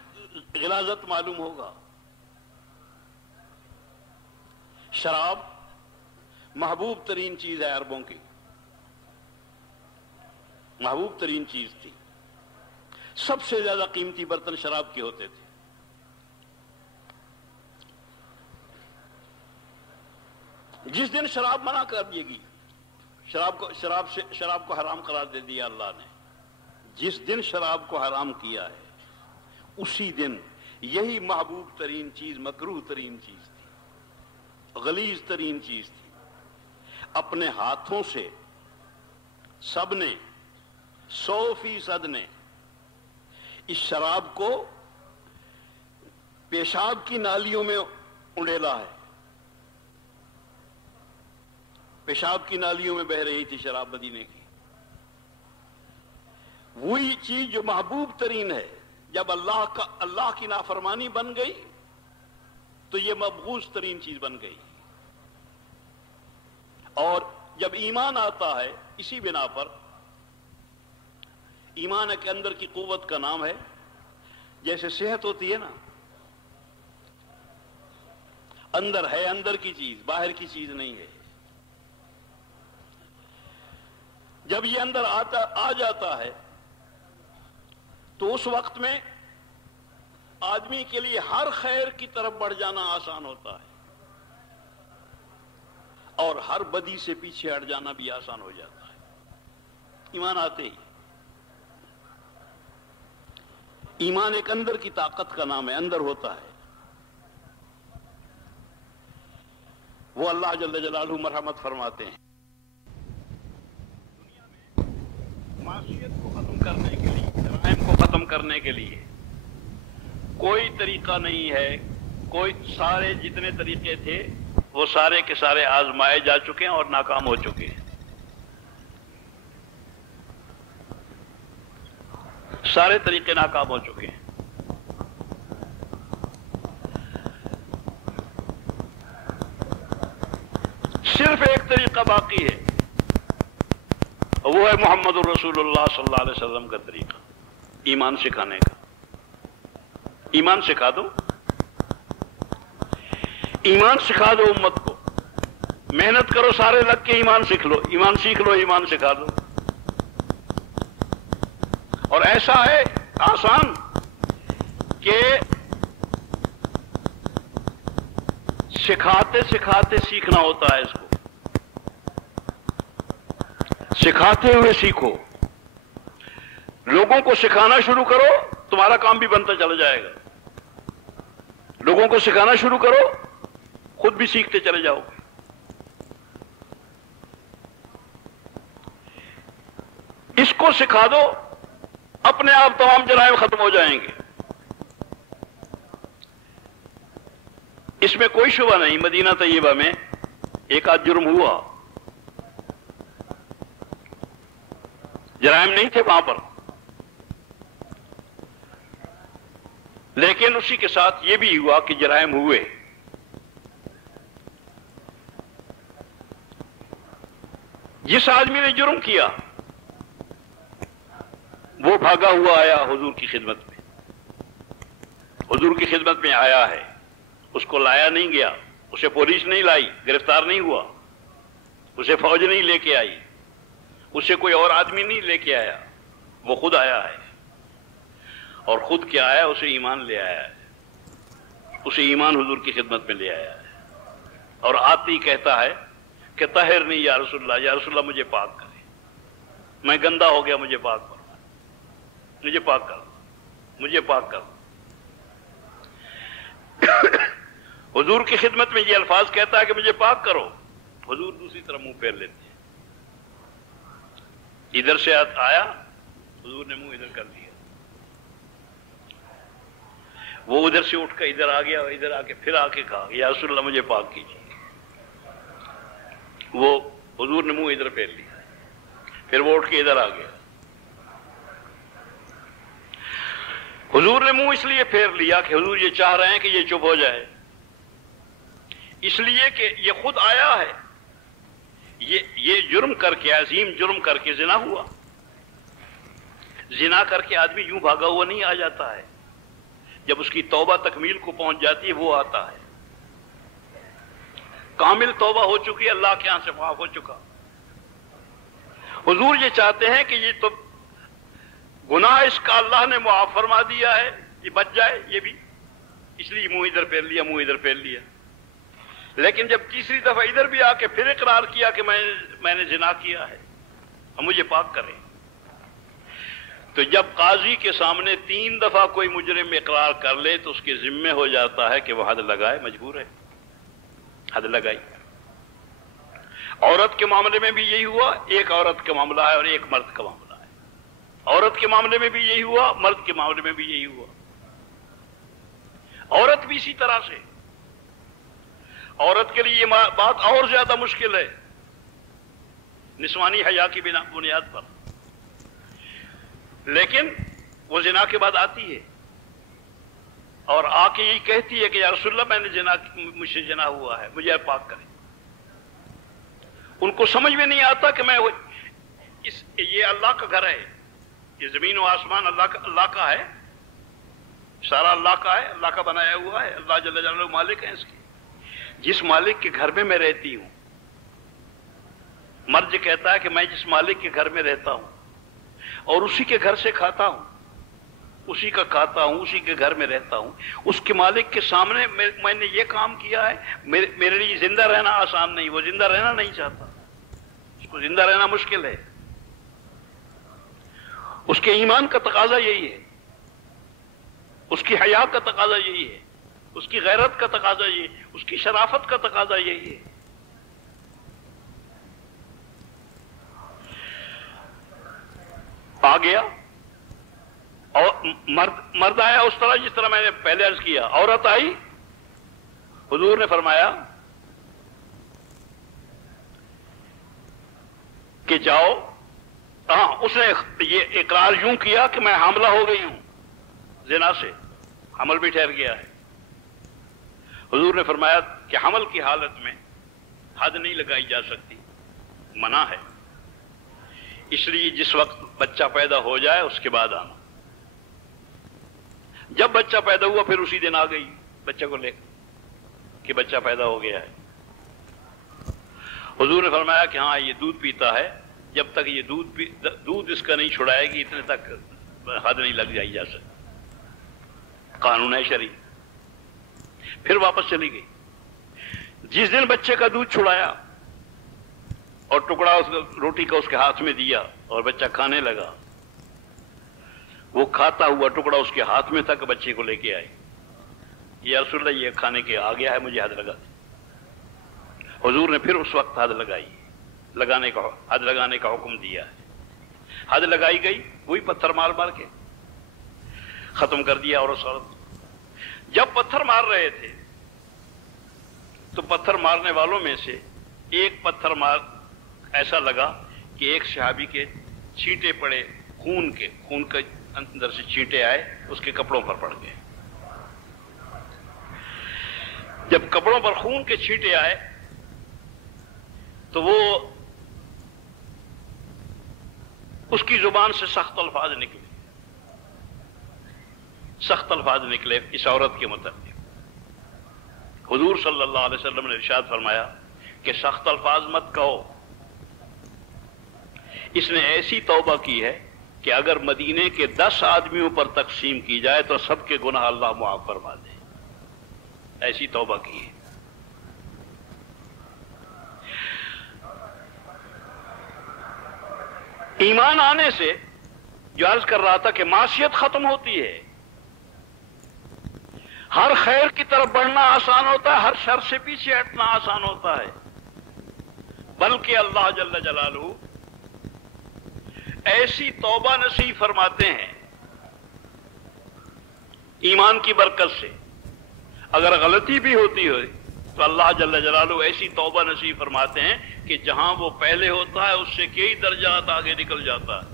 غلاظت معلوم ہوگا۔ شراب محبوب ترین چیز ہے عربوں کی، محبوب ترین چیز تھی، سب سے زیادہ قیمتی برتن شراب کے ہوتے تھے۔ جس دن شراب منع کر دی گئی، شراب کو حرام قرار دے دیا اللہ نے، جس دن شراب کو حرام کیا ہے اسی دن یہی محبوب ترین چیز مکروہ ترین چیز تھی، غلیظ ترین چیز تھی۔ اپنے ہاتھوں سے سب نے 100% نے اس شراب کو پیشاب کی نالیوں میں انڈیلا ہے، پیشاب کی نالیوں میں بہ رہی تھی شراب مدینے کی۔ وہی چیز جو محبوب ترین ہے جب اللہ کی نافرمانی بن گئی تو یہ مبغوض ترین چیز بن گئی۔ اور جب ایمان آتا ہے اسی بنا پر، ایمان کے اندر کی قوت کا نام ہے، جیسے صحت ہوتی ہے نا، اندر ہے، اندر کی چیز، باہر کی چیز نہیں ہے۔ جب یہ اندر آ جاتا ہے تو اس وقت میں آدمی کے لیے ہر خیر کی طرف بڑھ جانا آسان ہوتا ہے اور ہر بدی سے پیچھے ہٹ جانا بھی آسان ہو جاتا ہے ایمان آتے ہی۔ ایمان ایک اندر کی طاقت کا نام ہے، اندر ہوتا ہے. وہ اللہ جل جلالہ مرحمت فرماتے ہیں. دنیا میں معصیت کو ختم کرنے کے لیے، جرائم کو ختم کرنے کے لیے کوئی طریقہ نہیں ہے. کوئی سارے جتنے طریقے تھے وہ سارے کے سارے آزمائے جا چکے ہیں اور ناکام ہو چکے ہیں. سارے طریقے ناکام ہو چکے ہیں. صرف ایک طریقہ باقی ہے، وہ ہے محمد الرسول اللہ صلی اللہ علیہ وسلم کا طریقہ، ایمان سکھانے کا. ایمان سکھا دو، ایمان سکھا دو امت کو. محنت کرو، سارے لگ کے ایمان سیکھ لو، ایمان سیکھ لو، ایمان سکھا دو. اور ایسا ہے آسان کہ سکھاتے سکھاتے سیکھنا ہوتا ہے. اس کو سکھاتے ہوئے سیکھو. لوگوں کو سکھانا شروع کرو، تمہارا کام بھی بنتا چلا جائے گا. لوگوں کو سکھانا شروع کرو، خود بھی سیکھتے چلے جاؤ. اس کو سکھا دو، اپنے آپ تمام جرائم ختم ہو جائیں گے. اس میں کوئی شبہ نہیں. مدینہ طیبہ میں ایک آدھ جرم ہوا، جرائم نہیں تھے وہاں پر، لیکن اسی کے ساتھ یہ بھی ہوا کہ جرائم ہوئے. جس آدمی نے جرم کیا وہ بھاگا ہوا آیا حضور کی خدمت میں. حضور کی خدمت میں آیا ہے، اس کو لایا نہیں گیا، اسے پولیس نہیں لائی، گرفتار نہیں ہوا، اسے فوج نہیں لے کے آئی، اسے کوئی اور آدمی نہیں لے کے آیا، وہ خود آیا ہے. اور خود کیا آیا؟ اسے ایمان لے آیا ہے. اسے ایمان حضور کی خدمت میں لے آیا ہے. اور آتے ہی کہتا ہے کہ طاہر نہیں یا رسول اللہ، یا رسول اللہ مجھے پاک کرے، میں گندا ہو گیا، مجھے پاک کرو، مجھے پاک کرو، مجھے پاک کرو. حضور کی خدمت میں یہ الفاظ کہتا ہے کہ مجھے پاک کرو. حضور دوسری طرف منہ پھیر لیتے ہیں. ادھر سے آیا، حضور نے منہ ادھر کر دیا. وہ ادھر سے اٹھ کر ادھر آ گیا، ادھر آ کے پھر آ کے کہا یا رسول اللہ مجھے پاک کیجیے. وہ حضور نے منہ ادھر پھیر لیا، پھر وہ اٹھ کے ادھر آ گیا. حضور نے منہ اس لیے پھیر لیا کہ حضور یہ چاہ رہے ہیں کہ یہ چپ ہو جائے، اس لیے کہ یہ خود آیا ہے. یہ جرم کر کے، عظیم جرم کر کے زنا ہوا. زنا کر کے آدمی یوں بھاگا ہوا نہیں آ جاتا ہے. جب اس کی توبہ تکمیل کو پہنچ جاتی ہے وہ آتا ہے. کامل توبہ ہو چکی، اللہ کے ہاں سے معاف ہو چکا. حضور یہ چاہتے ہیں کہ یہ تو گناہ اس کا اللہ نے معاف فرما دیا ہے، یہ بچ جائے یہ بھی، اس لیے منہ ادھر پھیر لیا، منہ ادھر پھیر لیا. لیکن جب تیسری دفعہ ادھر بھی آ کے پھر اقرار کیا کہ میں نے زنا کیا ہے اور مجھے پاک کرے، تو جب قاضی کے سامنے 3 دفعہ کوئی مجرم اقرار کر لے تو اس کے ذمے ہو جاتا ہے کہ وہ حد لگائے، مجبور ہے حد لگائی. عورت کے معاملے میں بھی یہی ہوا. ایک عورت کا معاملہ ہے اور ایک مرد کا معاملہ ہے. عورت کے معاملے میں بھی یہی ہوا، مرد کے معاملے میں بھی یہی ہوا. عورت بھی اسی طرح سے. عورت کے لیے یہ بات اور زیادہ مشکل ہے، نسوانی حیا کی بنیاد پر. لیکن وہ زنا کے بعد آتی ہے اور آ کے یہی کہتی ہے کہ یا رسول اللہ مجھ سے زنا ہوا ہے، مجھے پاک کرے. ان کو سمجھ میں نہیں آتا کہ یہ اللہ کا گھر ہے، یہ زمین و آسمان اللہ کا ہے، سارا اللہ کا ہے، اللہ کا بنایا ہوا ہے. اللہ جل جلالہ مالک ہے اس کے. جس مالک کے گھر میں رہتی ہوں، مرد کہتا ہے کہ میں جس مالک کے گھر میں رہتا ہوں اور اسی کے گھر سے کھاتا ہوں، اسی کا کھاتا ہوں، اسی کے گھر میں رہتا ہوں، اس کے مالک کے سامنے میں نے یہ کام کیا ہے، میرے لیے زندہ رہنا آسان نہیں. وہ زندہ رہنا نہیں چاہتا، اس کو زندہ رہنا مشکل ہے. اس کے ایمان کا تقاضا یہی ہے. اس کی حیا کا تقاضا یہی ہے، اس کی غیرت کا تقاضا یہی ہے، اس کی شرافت کا تقاضا یہی ہے۔ آ گیا اور مرد آیا اس طرح جس طرح میں نے پہلے عرض کیا، عورت آئی، حضور نے فرمایا کہ جاؤ، اس نے یہ اقرار یوں کیا کہ میں حاملہ ہو گئی ہوں، زنا سے حمل بھی ٹھہر گیا ہے۔ حضور نے فرمایا کہ حمل کی حالت میں حد نہیں لگائی جا سکتی، منع ہے، اس لیے جس وقت بچہ پیدا ہو جائے اس کے بعد آنا۔ جب بچہ پیدا ہوا پھر اسی دن آ گئی بچہ کو لے کر کہ بچہ پیدا ہو گیا ہے۔ حضور نے فرمایا کہ ہاں یہ دودھ پیتا ہے، جب تک یہ دودھ اس کا نہیں چھڑائے گی اتنے تک حد نہیں لگ جائی جا سکتی، قانون ہے شرعی۔ پھر واپس چلی گئی۔ جس دن بچے کا دودھ چھڑایا اور ٹکڑا روٹی کا اس کے ہاتھ میں دیا اور بچہ کھانے لگا، وہ کھاتا ہوا ٹکڑا اس کے ہاتھ میں تھا کہ بچے کو لے کے آئے، یا رسول اللہ یہ کھانے کے آ گیا ہے، مجھے حد لگا دی۔ حضور نے پھر اس وقت حد لگائی، حد لگانے کا حکم دیا ہے۔ حد لگائی گئی، وہی پتھر مار مار کے ختم کر دیا۔ اور اس عورت جب پتھر مار رہے تھے تو پتھر مارنے والوں میں سے ایک پتھر مار ایسا لگا کہ ایک صحابی کے چھینٹے پڑے، خون کے اندر سے چھینٹے آئے، اس کے کپڑوں پر پڑ گئے۔ جب کپڑوں پر خون کے چھینٹے آئے تو وہ اس کی زبان سے سخت الفاظ نکلے، سخت الفاظ نکلے اس عورت کے متعلق۔ حضور صلی اللہ علیہ وسلم نے ارشاد فرمایا کہ سخت الفاظ مت کہو، اس نے ایسی توبہ کی ہے کہ اگر مدینے کے 10 آدمیوں پر تقسیم کی جائے تو سب کے گناہ اللہ معاف فرما دے، ایسی توبہ کی ہے۔ ایمان آنے سے جو عرض کر رہا تھا کہ معصیت ختم ہوتی ہے، ہر خیر کی طرف بڑھنا آسان ہوتا ہے، ہر شر سے پیچھے ہٹنا آسان ہوتا ہے، بلکہ اللہ جل جلالہ ایسی توبہ نصیب فرماتے ہیں ایمان کی برکت سے۔ اگر غلطی بھی ہوتی ہے تو اللہ جل جلالہ ایسی توبہ نصیب فرماتے ہیں کہ جہاں وہ پہلے ہوتا ہے اس سے کئی درجات آگے نکل جاتا ہے۔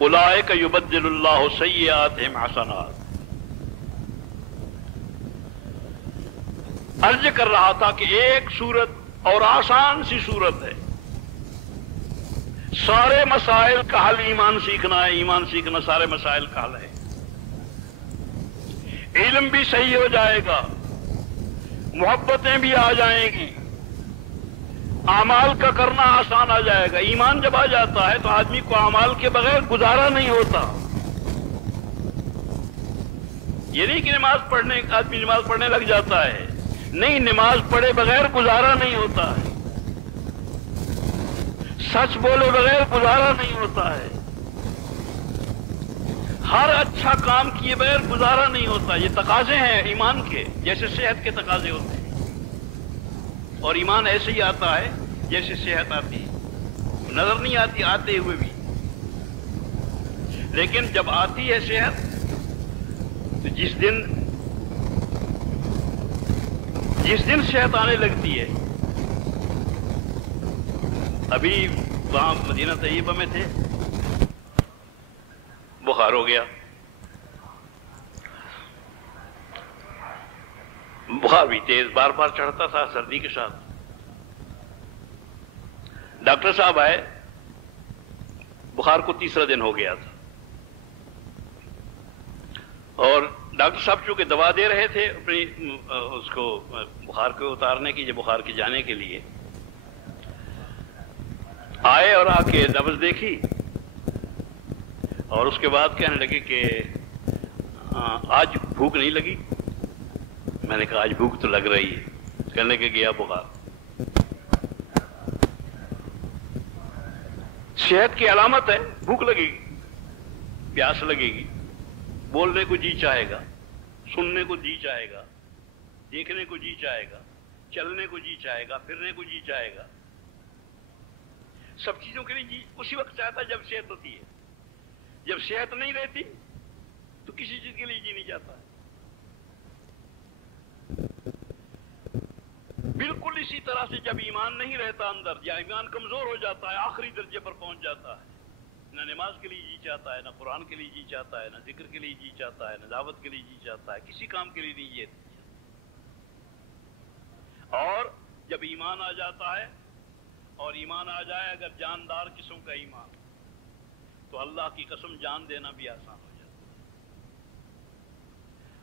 اولئک یبدل اللہ سیئاتہم حسنات۔ عرض کر رہا تھا کہ ایک صورت اور آسان سی صورت ہے، سارے مسائل کا حل ایمان سیکھنا ہے، ایمان سیکھنا سارے مسائل کا حل ہے۔ علم بھی صحیح ہو جائے گا، محبتیں بھی آ جائیں گی، اعمال کا کرنا آسان آ جائے گا۔ ایمان جب آ جاتا ہے تو آدمی کو اعمال کے بغیر گزارا نہیں ہوتا۔ یہ نہیں کہ آدمی نماز پڑھنے لگ جاتا ہے، نہیں، نماز پڑھے بغیر گزارا نہیں ہوتا ہے، سچ بولے بغیر گزارا نہیں ہوتا ہے، ہر اچھا کام کیے بغیر گزارا نہیں ہوتا۔ یہ تقاضے ہیں ایمان کے، جیسے صحت کے تقاضے ہوتے ہیں، اور ایمان ایسے ہی آتا ہے جیسے صحت آتی ہے، نظر نہیں آتی آتے ہوئے بھی، لیکن جب آتی ہے صحت تو جس دن صحت آنے لگتی ہے، ابھی وہاں مدینہ طیبہ میں تھے، بخار ہو گیا، بخار بھی تیز بار بار چڑھتا تھا سردی کے ساتھ۔ ڈاکٹر صاحب آئے، بخار کو 3را دن ہو گیا تھا، اور ڈاکٹر صاحب چونکہ دوا دے رہے تھے اپنی اس کو بخار کو اتارنے کی، بخار کے جانے کے لیے آئے اور آ کے نبض دیکھی، اور اس کے بعد کہنے لگے کہ آج بھوک نہیں لگی؟ میں نے کہا آج بھوک تو لگ رہی ہے۔ کہنے لگے گیا بخار۔ صحت کی علامت ہے، بھوک لگے گی، پیاس لگے گی، بولنے کو جی چاہے گا، سننے کو جی چاہے گا، دیکھنے کو جی چاہے گا، چلنے کو جی چاہے گا، پھرنے کو جی چاہے گا، سب چیزوں کے لیے جی اسی وقت چاہتا ہے جب صحت ہوتی ہے. جب صحت نہیں رہتی تو کسی چیز کے لیے جی نہیں چاہتا. بالکل اسی طرح سے جب ایمان نہیں رہتا اندر، یا ایمان کمزور ہو جاتا ہے، آخری درجے پر پہنچ جاتا ہے، نہ نماز کے لیے جی چاہتا ہے، نہ قرآن کے لیے جی چاہتا ہے، نہ ذکر کے لیے جی چاہتا ہے، نہ دعوت کے لیے جی چاہتا ہے، کسی کام کے لیے نہیں جی. اور جب ایمان آ جاتا ہے، اور ایمان آ جائے اگر جاندار قسم کا ایمان، تو اللہ کی قسم جان دینا بھی آسان ہو جاتا ہے.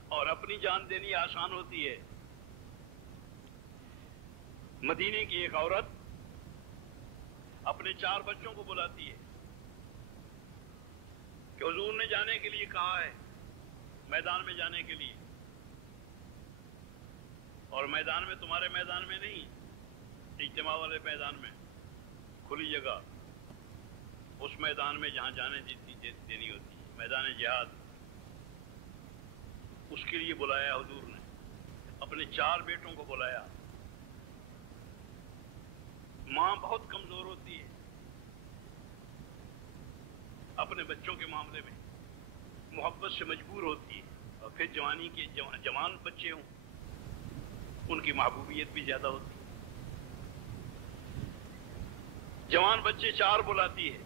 اور اپنی جان دینی آسان ہوتی ہے. مدینے کی ایک عورت اپنے 4 بچوں کو بلاتی ہے کہ حضور نے جانے کے لیے کہا ہے میدان میں جانے کے لیے، اور میدان میں تمہارے میدان میں نہیں، اجتماع والے میدان میں، کھلی جگہ، اس میدان میں جہاں جانے دینی ہوتی ہے، میدان جہاد، اس کے لیے بلایا حضور نے. اپنے 4 بیٹوں کو بلایا. ماں بہت کمزور ہوتی ہے اپنے بچوں کے معاملے میں، محبت سے مجبور ہوتی ہے، اور پھر جوانی کے جوان بچے ہوں ان کی محبوبیت بھی زیادہ ہوتی ہے. جوان بچے 4 بلاتی ہے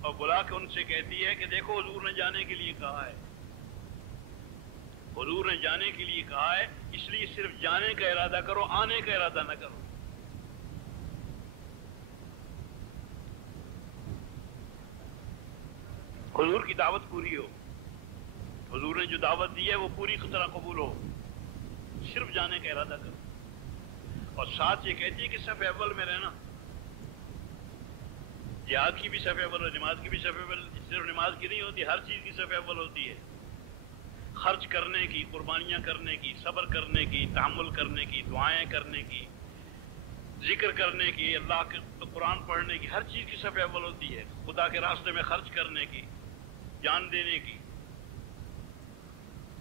اور بلا کے ان سے کہتی ہے کہ دیکھو حضور نے جانے کے لیے کہا ہے، حضور نے جانے کے لیے کہا ہے، اس لیے صرف جانے کا ارادہ کرو، آنے کا ارادہ نہ کرو. حضور کی دعوت پوری ہو، حضور نے جو دعوت دی ہے وہ پوری طرح قبول ہو، صرف جانے کا ارادہ کرو. اور ساتھ یہ کہتی ہے کہ صف اول میں رہنا. جہاد کی بھی صف اول اور نماز کی بھی صف اول، صرف نماز کی نہیں ہوتی، ہر چیز کی صف اول ہوتی ہے. خرچ کرنے کی، قربانیاں کرنے کی، صبر کرنے کی، تحمل کرنے کی، دعائیں کرنے کی، ذکر کرنے کی، اللہ کے قرآن پڑھنے کی، ہر چیز کی صف اول ہوتی ہے. خدا کے راستے میں خرچ کرنے کی، جان دینے کی.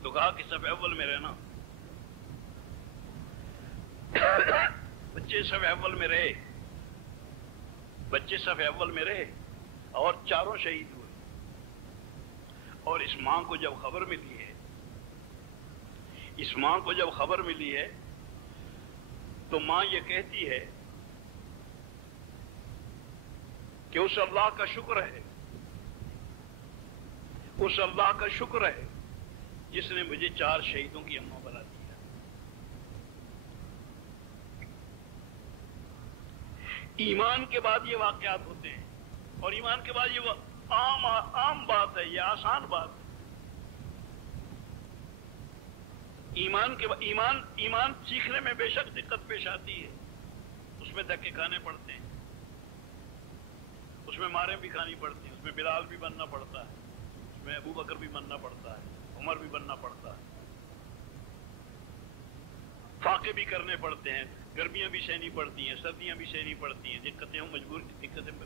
تو کہا کہ صف اول میں رہنا. بچے صف اول میں رہے، بچے صف اول میں رہے اور 4 شہید ہوئے. اور اس ماں کو جب خبر ملی ہے، اس ماں کو جب خبر ملی ہے تو ماں یہ کہتی ہے کہ اس اللہ کا شکر ہے، اس اللہ کا شکر ہے جس نے مجھے 4 شہیدوں کی اماں بنا دیا. ایمان کے بعد یہ واقعات ہوتے ہیں، اور ایمان کے بعد یہ عام بات ہے، یہ آسان بات ہے. ایمان سیکھنے میں بے شک دقت پیش آتی ہے، اس میں دھکے کھانے پڑتے ہیں، اس میں ماریں بھی کھانی پڑتی ہیں، اس میں بلال بھی بننا پڑتا ہے، اس میں ابو بکر بھی بننا پڑتا ہے، عمر بھی بننا پڑتا ہے، فاقے بھی کرنے پڑتے ہیں، گرمیاں بھی سہنی پڑتی ہیں، سردیاں بھی سہنی پڑتی ہیں، دقتیں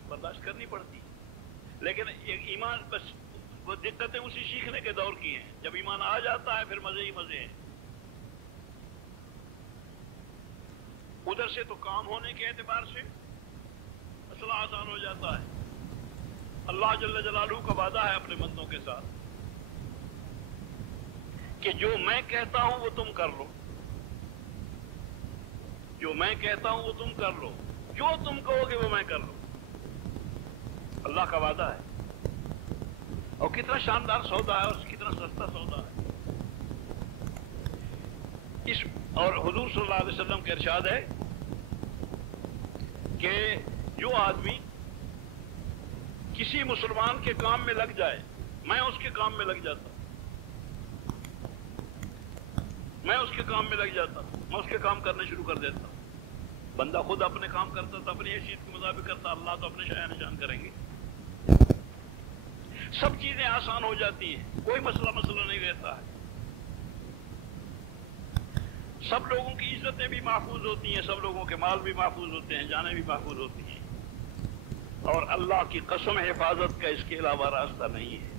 برداشت کرنی پڑتی ہیں. لیکن ایمان بس وہ دقتیں اسی سیکھنے کے دور کی ہیں. جب ایمان آ جاتا ہے پھر مزے ہی مزے ہیں. ادھر سے تو کام ہونے کے اعتبار سے مسئلہ آسان ہو جاتا ہے. اللہ جل جلالہ کا وعدہ ہے اپنے بندوں کے ساتھ کہ جو میں کہتا ہوں وہ تم کر لو، جو میں کہتا ہوں وہ تم کر لو، جو تم کہو گے وہ میں کر لوں. اللہ کا وعدہ ہے، اور کتنا شاندار سودا ہے، اور کتنا سستا سودا ہے. اور حضور صلی اللہ علیہ وسلم کا ارشاد ہے کہ جو آدمی کسی مسلمان کے کام میں لگ جائے، میں اس کے کام میں لگ جاتا، میں اس کے کام میں لگ جاتا، میں اس کے کام کرنے شروع کر دیتا. بندہ خود اپنے کام کرتا تو اپنی حیثیت کے مطابق کرتا، اللہ تو اپنے شایان نشان کریں گے. سب چیزیں آسان ہو جاتی ہیں، کوئی مسئلہ نہیں رہتا ہے. سب لوگوں کی عزتیں بھی محفوظ ہوتی ہیں، سب لوگوں کے مال بھی محفوظ ہوتے ہیں، جانیں بھی محفوظ ہوتی ہیں. اور اللہ کی قسم حفاظت کا اس کے علاوہ راستہ نہیں ہے.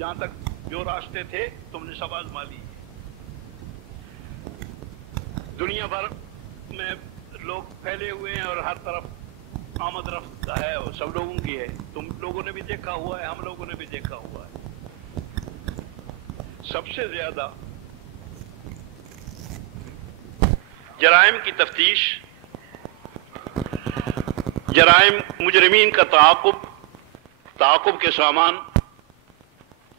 جہاں تک جو راستے تھے تم نے سب آزما لیے. دنیا بھر میں لوگ پھیلے ہوئے ہیں اور ہر طرف آمد رفت ہے اور سب لوگوں کی ہے. تم لوگوں نے بھی دیکھا ہوا ہے, ہم لوگوں نے بھی دیکھا ہوا ہے. سب سے زیادہ جرائم کی تفتیش, جرائم مجرمین کا تعاقب کے سامان,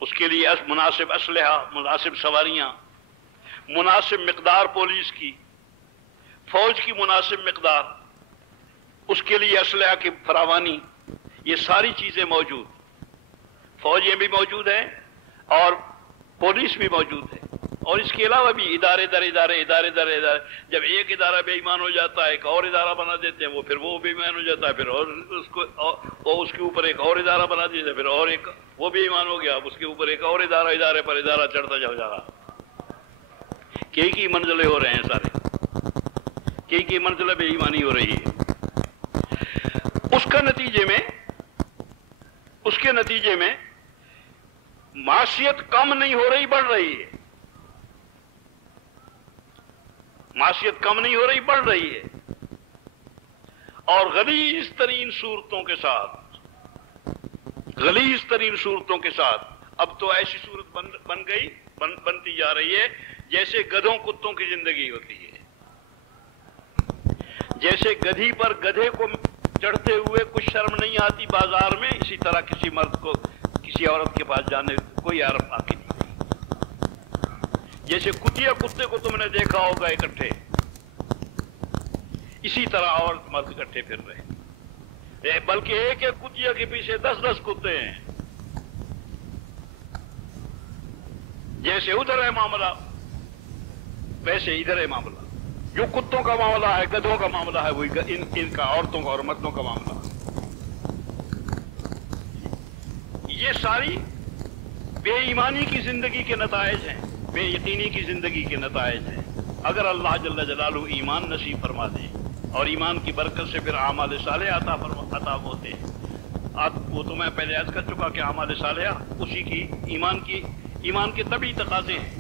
اس کے لیے مناسب اسلحہ, مناسب سواریاں, مناسب مقدار پولیس کی, فوج کی مناسب مقدار, اس کے لیے اسلحہ کی فراوانی, یہ ساری چیزیں موجود. فوجیں بھی موجود ہیں اور پولیس بھی موجود ہے, اور اس کے علاوہ بھی ادارے در ادارے. جب ایک ادارہ بے ایمان ہو جاتا ہے ایک اور ادارہ بنا دیتے ہیں, پھر وہ بے ایمان ہو جاتا ہے, پھر اور اس کے اوپر ایک اور ادارہ بنا دیتے ہیں, پھر اور ایک وہ بے ایمان ہو گیا, اس کے اوپر ایک اور ادارے پر ادارہ چڑھتا جا رہا. کئی منزلیں ہو رہے ہیں سارے, کئی منزلیں بے ایمانی ہو رہی ہے. اس کے نتیجے میں معاشیت کم نہیں ہو رہی, بڑھ رہی ہے. معاشیت کم نہیں ہو رہی, بڑھ رہی ہے. اور غلیظ ترین صورتوں کے ساتھ اب تو ایسی صورت بنتی جا رہی ہے جیسے گدھوں کتوں کی زندگی ہوتی ہے. جیسے گدھی پر گدھے کو چڑھتے ہوئے کچھ شرم نہیں آتی بازار میں, اسی طرح کسی مرد کو کسی عورت کے پاس جانے کوئی عرب آتی نہیں. جیسے کتیا کتے کو تم نے دیکھا ہوگا اکٹھے, اسی طرح عورت مرد اکٹھے پھر رہے, بلکہ ایک ایک کتیا کے پیچھے 10 کتے ہیں. جیسے ادھر ہے معاملہ ویسے ادھر ہے معاملہ. جو کتوں کا معاملہ ہے, گدھوں کا معاملہ ہے, وہی ان کا عورتوں کا اور مردوں کا معاملہ. یہ ساری بے ایمانی کی زندگی کے نتائج ہیں, بے یقینی کی زندگی کے نتائج ہیں. اگر اللہ جل جلالہ ایمان نصیب فرما دے اور ایمان کی برکت سے پھر اعمال صالحہ عطا ہوتے ہیں. وہ تو میں پہلے عرض کر چکا کہ اعمال صالحہ اسی کی ایمان کے طبعی تقاضے ہیں.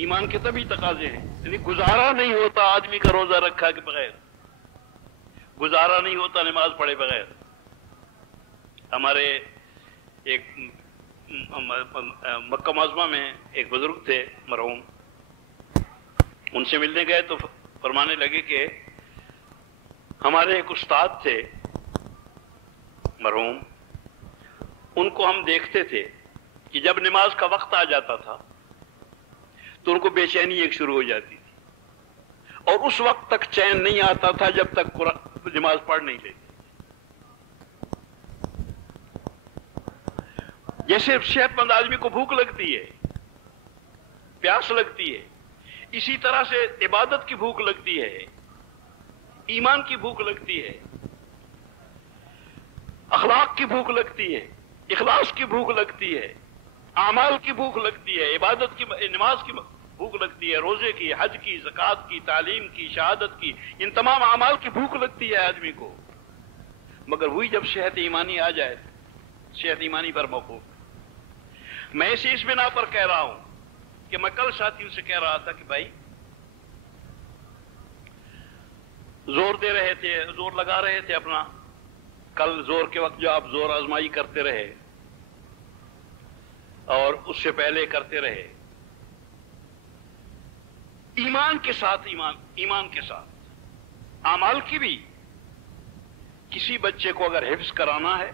ایمان کے طبعی تقاضے ہیں. یعنی گزارا نہیں ہوتا آدمی کا روزہ رکھا کے بغیر, گزارا نہیں ہوتا نماز پڑھے بغیر. ہمارے ایک مکہ معظمہ میں ایک بزرگ تھے مرحوم, ان سے ملنے گئے تو فرمانے لگے کہ ہمارے ایک استاد تھے مرحوم, ان کو ہم دیکھتے تھے کہ جب نماز کا وقت آ جاتا تھا تو ان کو بے چینی ایک شروع ہو جاتی تھی, اور اس وقت تک چین نہیں آتا تھا جب تک نماز پڑھ نہیں لیتے. جیسے صحت مند آدمی کو بھوک لگتی ہے, پیاس لگتی ہے, اسی طرح سے عبادت کی بھوک لگتی ہے, ایمان کی بھوک لگتی ہے, اخلاق کی بھوک لگتی ہے, اخلاص کی بھوک لگتی ہے, اعمال کی بھوک لگتی ہے, عبادت کی, نماز کی بھوک لگتی ہے, روزے کی, حج کی, زکوٰۃ کی, تعلیم کی, شہادت کی, ان تمام اعمال کی بھوک لگتی ہے آدمی کو. مگر وہی جب صحت ایمانی آ جائے, صحت ایمانی پر موقوف. میں اسے اس بنا پر کہہ رہا ہوں کہ میں کل ساتھیوں سے کہہ رہا تھا کہ بھائی زور دے رہے تھے, زور لگا رہے تھے اپنا, کل زور کے وقت جو آپ زور آزمائی کرتے رہے اور اس سے پہلے کرتے رہے, ایمان کے ساتھ اعمال کی بھی. کسی بچے کو اگر حفظ کرانا ہے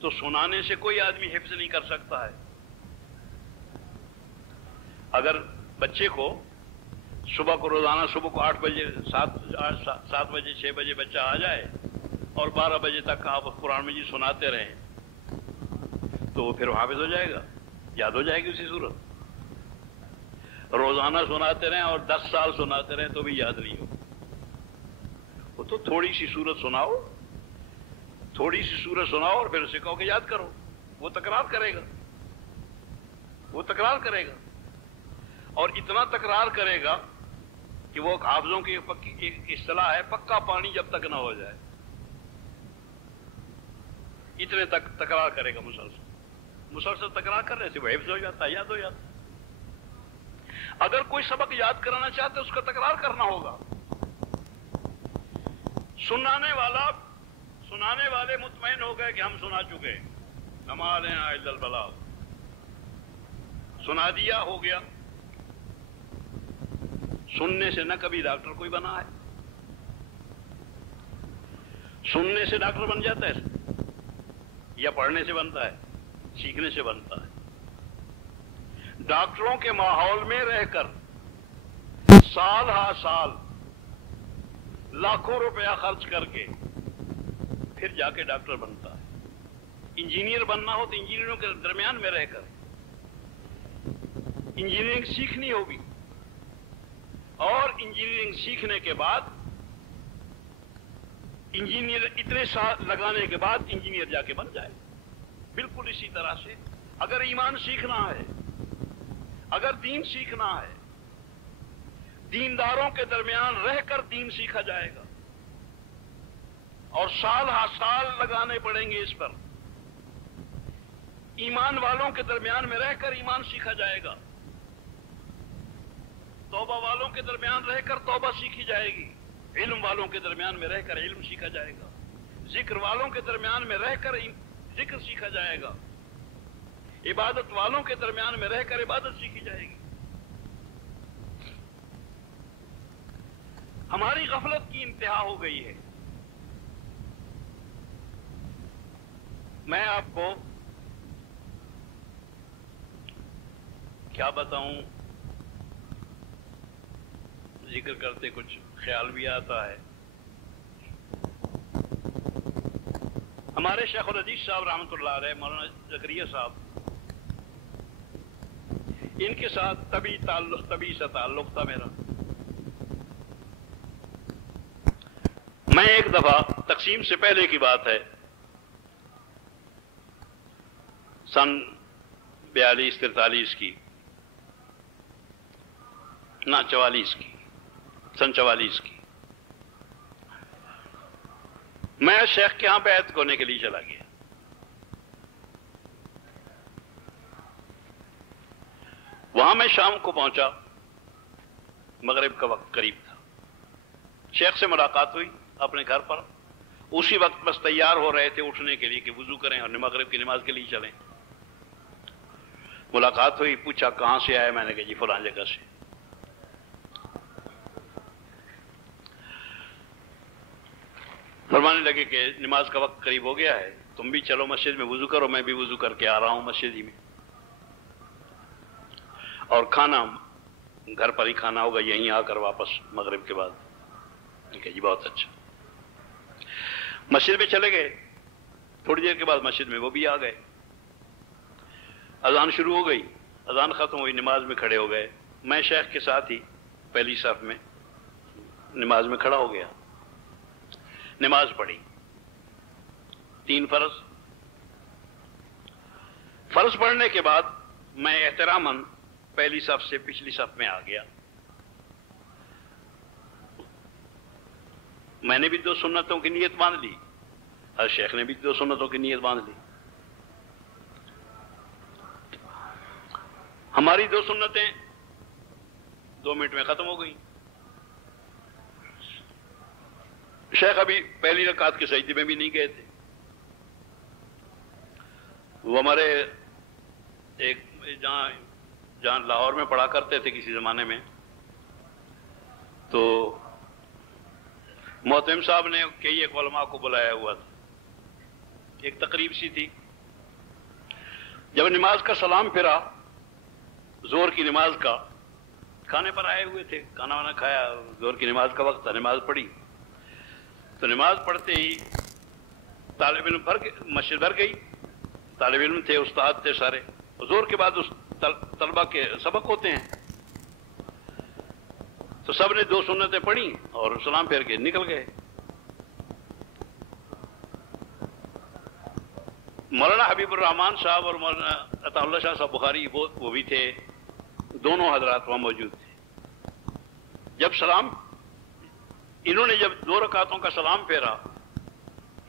تو سنانے سے کوئی آدمی حفظ نہیں کر سکتا ہے. اگر بچے کو صبح کو روزانہ صبح کو 8 بجے 7 بجے 6 بجے بچہ آ جائے اور 12 بجے تک آپ قرآن مجید سناتے رہیں تو وہ پھر حافظ ہو جائے گا, یاد ہو جائے گی اسی صورت. روزانہ سناتے رہیں اور 10 سال سناتے رہیں تو بھی یاد نہیں ہو. وہ تو تھوڑی سی صورت سناؤ, تھوڑی سی صورت سناؤ اور پھر اسے کہو کہ یاد کرو. وہ تکرار کرے گا, وہ تکرار کرے گا, اور اتنا تکرار کرے گا کہ وہ حافظوں کی ایک اصطلاح ہے, پکا پانی جب تک نہ ہو جائے اتنے تک تکرار کرے گا مسلسل. مسلسل تکرار کرنے سے وہ حفظ ہو جاتا ہے، یاد ہو جاتا ہے۔ اگر کوئی سبق یاد کرانا چاہتے اس کا تکرار کرنا ہوگا۔ سنانے والے مطمئن ہو گئے کہ ہم سنا چکے، ہمارے یہاں الا البلاغ، سنا دیا، ہو گیا۔ سننے سے نہ کبھی ڈاکٹر کوئی بنا ہے، سننے سے ڈاکٹر بن جاتا ہے یا پڑھنے سے بنتا ہے، سیکھنے سے بنتا ہے۔ ڈاکٹروں کے ماحول میں رہ کر سال ہا سال لاکھوں روپیہ خرچ کر کے پھر جا کے ڈاکٹر بنتا ہے۔ انجینئر بننا ہو تو انجینئروں کے درمیان میں رہ کر انجینئرنگ سیکھنی ہوگی، اور انجینئرنگ سیکھنے کے بعد انجینئر اتنے سال لگانے کے بعد انجینئر جا کے بن جائے۔ بالکل اسی طرح سے اگر ایمان سیکھنا ہے، اگر دین سیکھنا ہے، دینداروں کے درمیان رہ کر دین سیکھا جائے گا، اور سال ہا سال لگانے پڑیں گے اس پر۔ ایمان والوں کے درمیان میں رہ کر ایمان سیکھا جائے گا، توبہ والوں کے درمیان رہ کر توبہ سیکھی جائے گی، علم والوں کے درمیان میں رہ کر علم سیکھا جائے گا، ذکر والوں کے درمیان میں رہ کر ذکر سیکھا جائے گا، عبادت والوں کے درمیان میں رہ کر عبادت سیکھی جائے گی۔ ہماری غفلت کی انتہا ہو گئی ہے۔ میں آپ کو کیا بتاؤں، ذکر کرتے کچھ خیال بھی آتا ہے۔ ہمارے شیخ الحدیث صاحب رحمۃ اللہ علیہ، مولانا زکریا صاحب، ان کے ساتھ طبی سے تعلق تھا میرا۔ میں ایک دفعہ تقسیم سے پہلے کی بات ہے، سن 42-43 کی، نہ 44 کی، سن 44 کی، میں شیخ کے ہاں بیعت ہونے کے لیے چلا گیا۔ وہاں میں شام کو پہنچا، مغرب کا وقت قریب تھا۔ شیخ سے ملاقات ہوئی اپنے گھر پر، اسی وقت بس تیار ہو رہے تھے اٹھنے کے لیے کہ وضو کریں اور مغرب کی نماز کے لیے چلیں۔ ملاقات ہوئی، پوچھا کہاں سے آئے، میں نے کہا جی فلاں جگہ سے۔ فرمانے لگے کہ نماز کا وقت قریب ہو گیا ہے، تم بھی چلو مسجد میں وضو کرو، میں بھی وضو کر کے آ رہا ہوں مسجد ہی میں، اور کھانا گھر پر ہی کھانا ہوگا، یہیں آ کر واپس مغرب کے بعد۔ کہ جی بہت اچھا۔ مسجد میں چلے گئے، تھوڑی دیر کے بعد مسجد میں وہ بھی آ گئے، اذان شروع ہو گئی، اذان ختم ہوئی، نماز میں کھڑے ہو گئے۔ میں شیخ کے ساتھ ہی پہلی صف میں نماز میں کھڑا ہو گیا، نماز پڑھی، 3 فرض۔ فرض پڑھنے کے بعد میں احتراماً پہلی صف سے پچھلی صف میں آ گیا۔ میں نے بھی 2 سنتوں کی نیت باندھ لی، ہر شیخ نے بھی 2 سنتوں کی نیت باندھ لی۔ ہماری 2 سنتیں 2 منٹ میں ختم ہو گئی۔ شیخ ابھی پہلی رکعت کے سجدے میں بھی نہیں گئے تھے۔ وہ ہمارے ایک جہاں لاہور میں پڑھا کرتے تھے کسی زمانے میں، تو محتم صاحب نے کئی ایک علماء کو بلایا ہوا تھا، ایک تقریب سی تھی۔ جب نماز کا سلام پھرا، زور کی نماز کا، کھانے پر آئے ہوئے تھے، کھانا وانا کھایا، زور کی نماز کا وقت تھا، نماز پڑھی۔ تو نماز پڑھتے ہی طالب علم مسجد بھر گئی، طالب علم تھے، استاد تھے سارے، زور کے بعد اس طلبہ کے سبق ہوتے ہیں، تو سب نے 2 سنتیں پڑھی اور سلام پھیر کے نکل گئے۔ مولانا حبیب الرحمان صاحب اور مولانا عطا اللہ شاہ صاحب بخاری وہ بھی تھے، دونوں حضرات وہاں موجود تھے۔ جب انہوں نے جب 2 رکعتوں کا سلام پھیرا،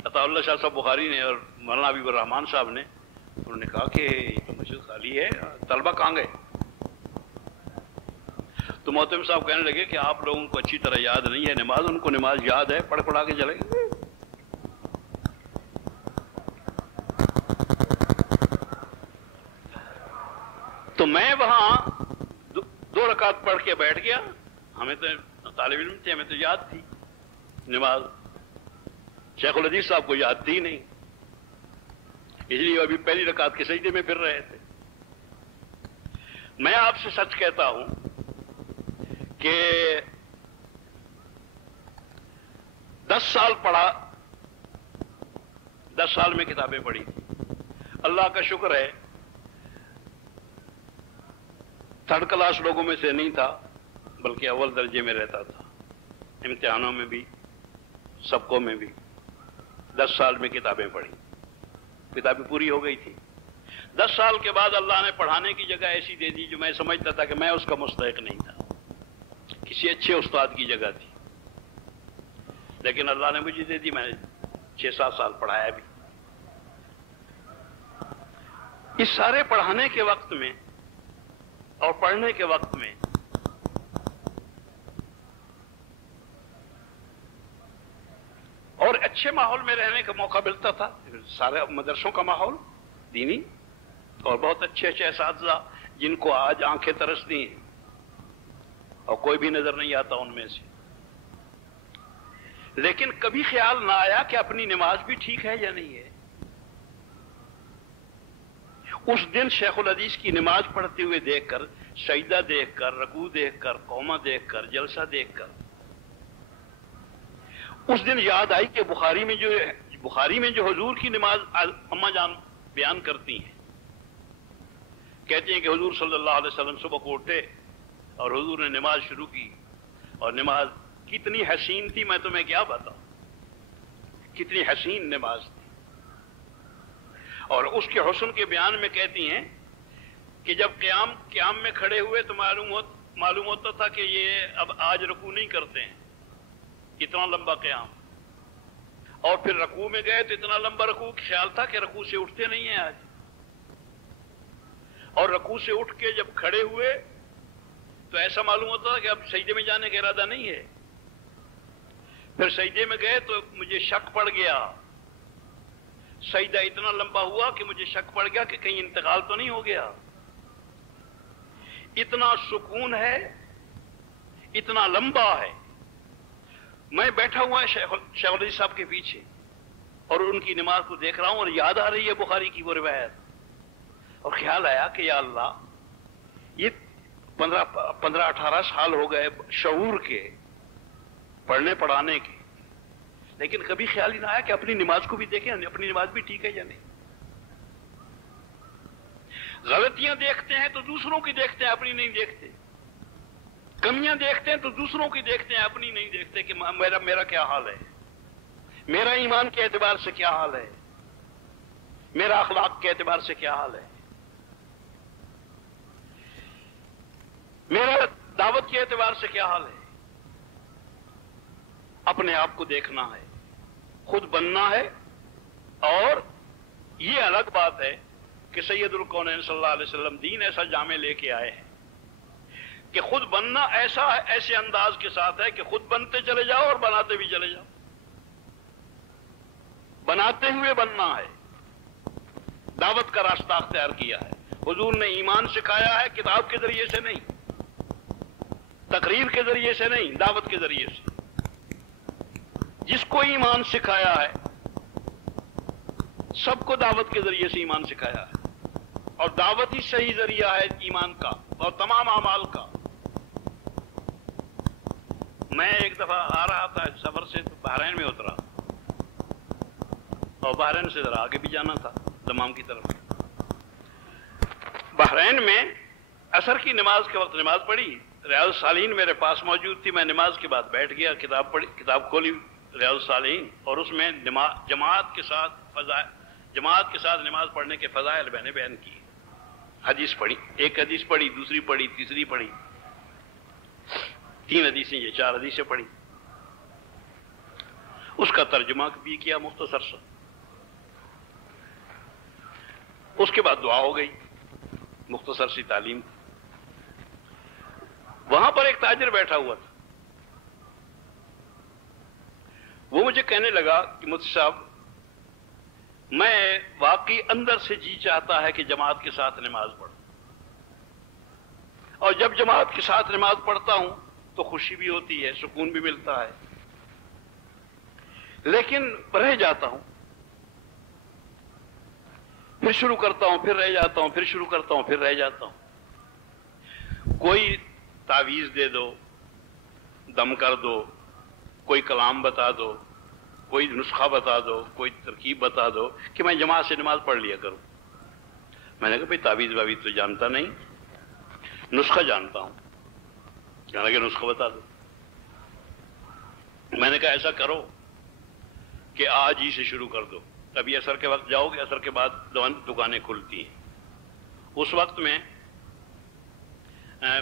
عطا اللہ شاہ صاحب بخاری نے اور مولانا حبیب الرحمان صاحب نے، انہوں نے کہا کہ تو مسجد خالی ہے، طلبہ کہاں گئے؟ تو محترم صاحب کہنے لگے کہ آپ لوگوں کو اچھی طرح یاد نہیں ہے نماز، ان کو نماز یاد ہے، پڑھ پڑھا کے چلے گئے۔ تو میں وہاں 2 رکعت پڑھ کے بیٹھ گیا، ہمیں تو طالب علم تھے، ہمیں تو یاد تھی نماز، شیخ الحدیث صاحب کو یاد تھی نہیں، اس لیے ابھی پہلی رکعت کے سجدے میں پھر رہے تھے۔ میں آپ سے سچ کہتا ہوں کہ 10 سال پڑھا، 10 سال میں کتابیں پڑھی، اللہ کا شکر ہے تھرڈ کلاس لوگوں میں سے نہیں تھا، بلکہ اول درجے میں رہتا تھا، امتحانوں میں بھی سبقوں میں بھی 10 سال میں کتابیں پڑھی، کتابیں پوری ہو گئی تھی۔ 10 سال کے بعد اللہ نے پڑھانے کی جگہ ایسی دے دی جو میں سمجھتا تھا کہ میں اس کا مستحق نہیں تھا، کسی اچھے استاد کی جگہ تھی، لیکن اللہ نے مجھے دے دی، میں نے 6-7 سال پڑھایا بھی۔ اس سارے پڑھانے کے وقت میں اور پڑھنے کے وقت میں اور اچھے ماحول میں رہنے کا موقع ملتا تھا، سارے مدرسوں کا ماحول دینی، اور بہت اچھے اچھے اساتذہ جن کو آج آنکھیں ترستی ہیں اور کوئی بھی نظر نہیں آتا ان میں سے، لیکن کبھی خیال نہ آیا کہ اپنی نماز بھی ٹھیک ہے یا نہیں ہے۔ اس دن شیخ الحدیث کی نماز پڑھتے ہوئے دیکھ کر، سجدہ دیکھ کر، رکوع دیکھ کر، قومہ دیکھ کر، جلسہ دیکھ کر، اس دن یاد آئی کہ بخاری میں جو حضور کی نماز اماں جان بیان کرتی ہیں، کہتی ہیں کہ حضور صلی اللہ علیہ وسلم صبح کو اٹھے اور حضور نے نماز شروع کی، اور نماز کتنی حسین تھی میں تمہیں کیا بتاؤں، کتنی حسین نماز تھی۔ اور اس کے حسن کے بیان میں کہتی ہیں کہ جب قیام میں کھڑے ہوئے تو معلوم ہوتا تھا کہ یہ اب آج رکوع نہیں کرتے ہیں، اتنا لمبا قیام، اور پھر رکوع میں گئے تو اتنا لمبا رکوع، خیال تھا کہ رکوع سے اٹھتے نہیں ہیں آج، اور رکوع سے اٹھ کے جب کھڑے ہوئے تو ایسا معلوم ہوتا تھا کہ اب سجدے میں جانے کا ارادہ نہیں ہے۔ پھر سجدے میں گئے تو مجھے شک پڑ گیا، سجدہ اتنا لمبا ہوا کہ مجھے شک پڑ گیا کہ کہیں انتقال تو نہیں ہو گیا۔ اتنا سکون ہے، اتنا لمبا ہے۔ میں بیٹھا ہوا ہے شیخ الحدیث صاحب کے پیچھے اور ان کی نماز کو دیکھ رہا ہوں، اور یاد آ رہی ہے بخاری کی وہ روایت، اور خیال آیا کہ یا اللہ، یہ 15-18 سال ہو گئے شعور کے، پڑھنے پڑھانے کے، لیکن کبھی خیال ہی نہ آیا کہ اپنی نماز کو بھی دیکھیں، اپنی نماز بھی ٹھیک ہے یا نہیں۔ غلطیاں دیکھتے ہیں تو دوسروں کی دیکھتے ہیں، اپنی نہیں دیکھتے، کمیاں دیکھتے ہیں تو دوسروں کی دیکھتے ہیں، اپنی نہیں دیکھتے کہ میرا کیا حال ہے، میرا ایمان کے اعتبار سے کیا حال ہے، میرا اخلاق کے اعتبار سے کیا حال ہے، میرا دعوت کے اعتبار سے کیا حال ہے۔ اپنے آپ کو دیکھنا ہے، خود بننا ہے۔ اور یہ الگ بات ہے کہ سید الکونین صلی اللہ علیہ وسلم دین ایسا جامع لے کے آئے ہیں کہ خود بننا ایسے انداز کے ساتھ ہے کہ خود بنتے چلے جاؤ اور بناتے بھی چلے جاؤ، بناتے ہوئے بننا ہے۔ دعوت کا راستہ اختیار کیا ہے، حضور نے ایمان سکھایا ہے، کتاب کے ذریعے سے نہیں، تقریر کے ذریعے سے نہیں، دعوت کے ذریعے سے۔ جس کو ایمان سکھایا ہے، سب کو دعوت کے ذریعے سے ایمان سکھایا ہے، اور دعوت ہی صحیح ذریعہ ہے ایمان کا اور تمام اعمال کا۔ میں ایک دفعہ آ رہا تھا سفر سے، تو بحرین میں اترا، اور بحرین سے ذرا آگے بھی جانا تھا دمام کی طرف۔ بحرین میں عصر کی نماز کے وقت نماز پڑھی، ریاض الصالحین میرے پاس موجود تھی، میں نماز کے بعد بیٹھ گیا، کتاب کھولی ریاض الصالحین، اور اس میں جماعت کے ساتھ نماز پڑھنے کے فضائل میں نے بیان کی، حدیث پڑھی، ایک حدیث پڑھی، دوسری پڑھی، تیسری پڑھی، 3 حدیثیں، یہ 4 حدیثیں پڑھی، اس کا ترجمہ بھی کیا مختصر سا۔ اس کے بعد دعا ہو گئی، مختصر سی تعلیم۔ وہاں پر ایک تاجر بیٹھا ہوا تھا، وہ مجھے کہنے لگا کہ مفتی صاحب میں واقعی اندر سے جی چاہتا ہے کہ جماعت کے ساتھ نماز پڑھوں، اور جب جماعت کے ساتھ نماز پڑھتا ہوں تو خوشی بھی ہوتی ہے، سکون بھی ملتا ہے، لیکن رہ جاتا ہوں، پھر شروع کرتا ہوں، پھر رہ جاتا ہوں، پھر شروع کرتا ہوں، پھر رہ جاتا ہوں۔ کوئی تعویذ دے دو، دم کر دو، کوئی کلام بتا دو، کوئی نسخہ بتا دو، کوئی ترکیب بتا دو کہ میں جماعت سے نماز پڑھ لیا کروں۔ میں نے کہا بھائی تعویذ واویذ تو جانتا نہیں، نسخہ جانتا ہوں۔ کہنے لگے نسخہ بتا دو۔ میں نے کہا ایسا کرو کہ آج ہی سے شروع کر دو، ابھی عصر کے وقت جاؤ گے، عصر کے بعد دکانیں کھلتی ہیں۔ اس وقت میں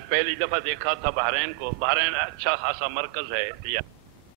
پہلی دفعہ دیکھا تھا بحرین کو، بحرین اچھا خاصا مرکز ہے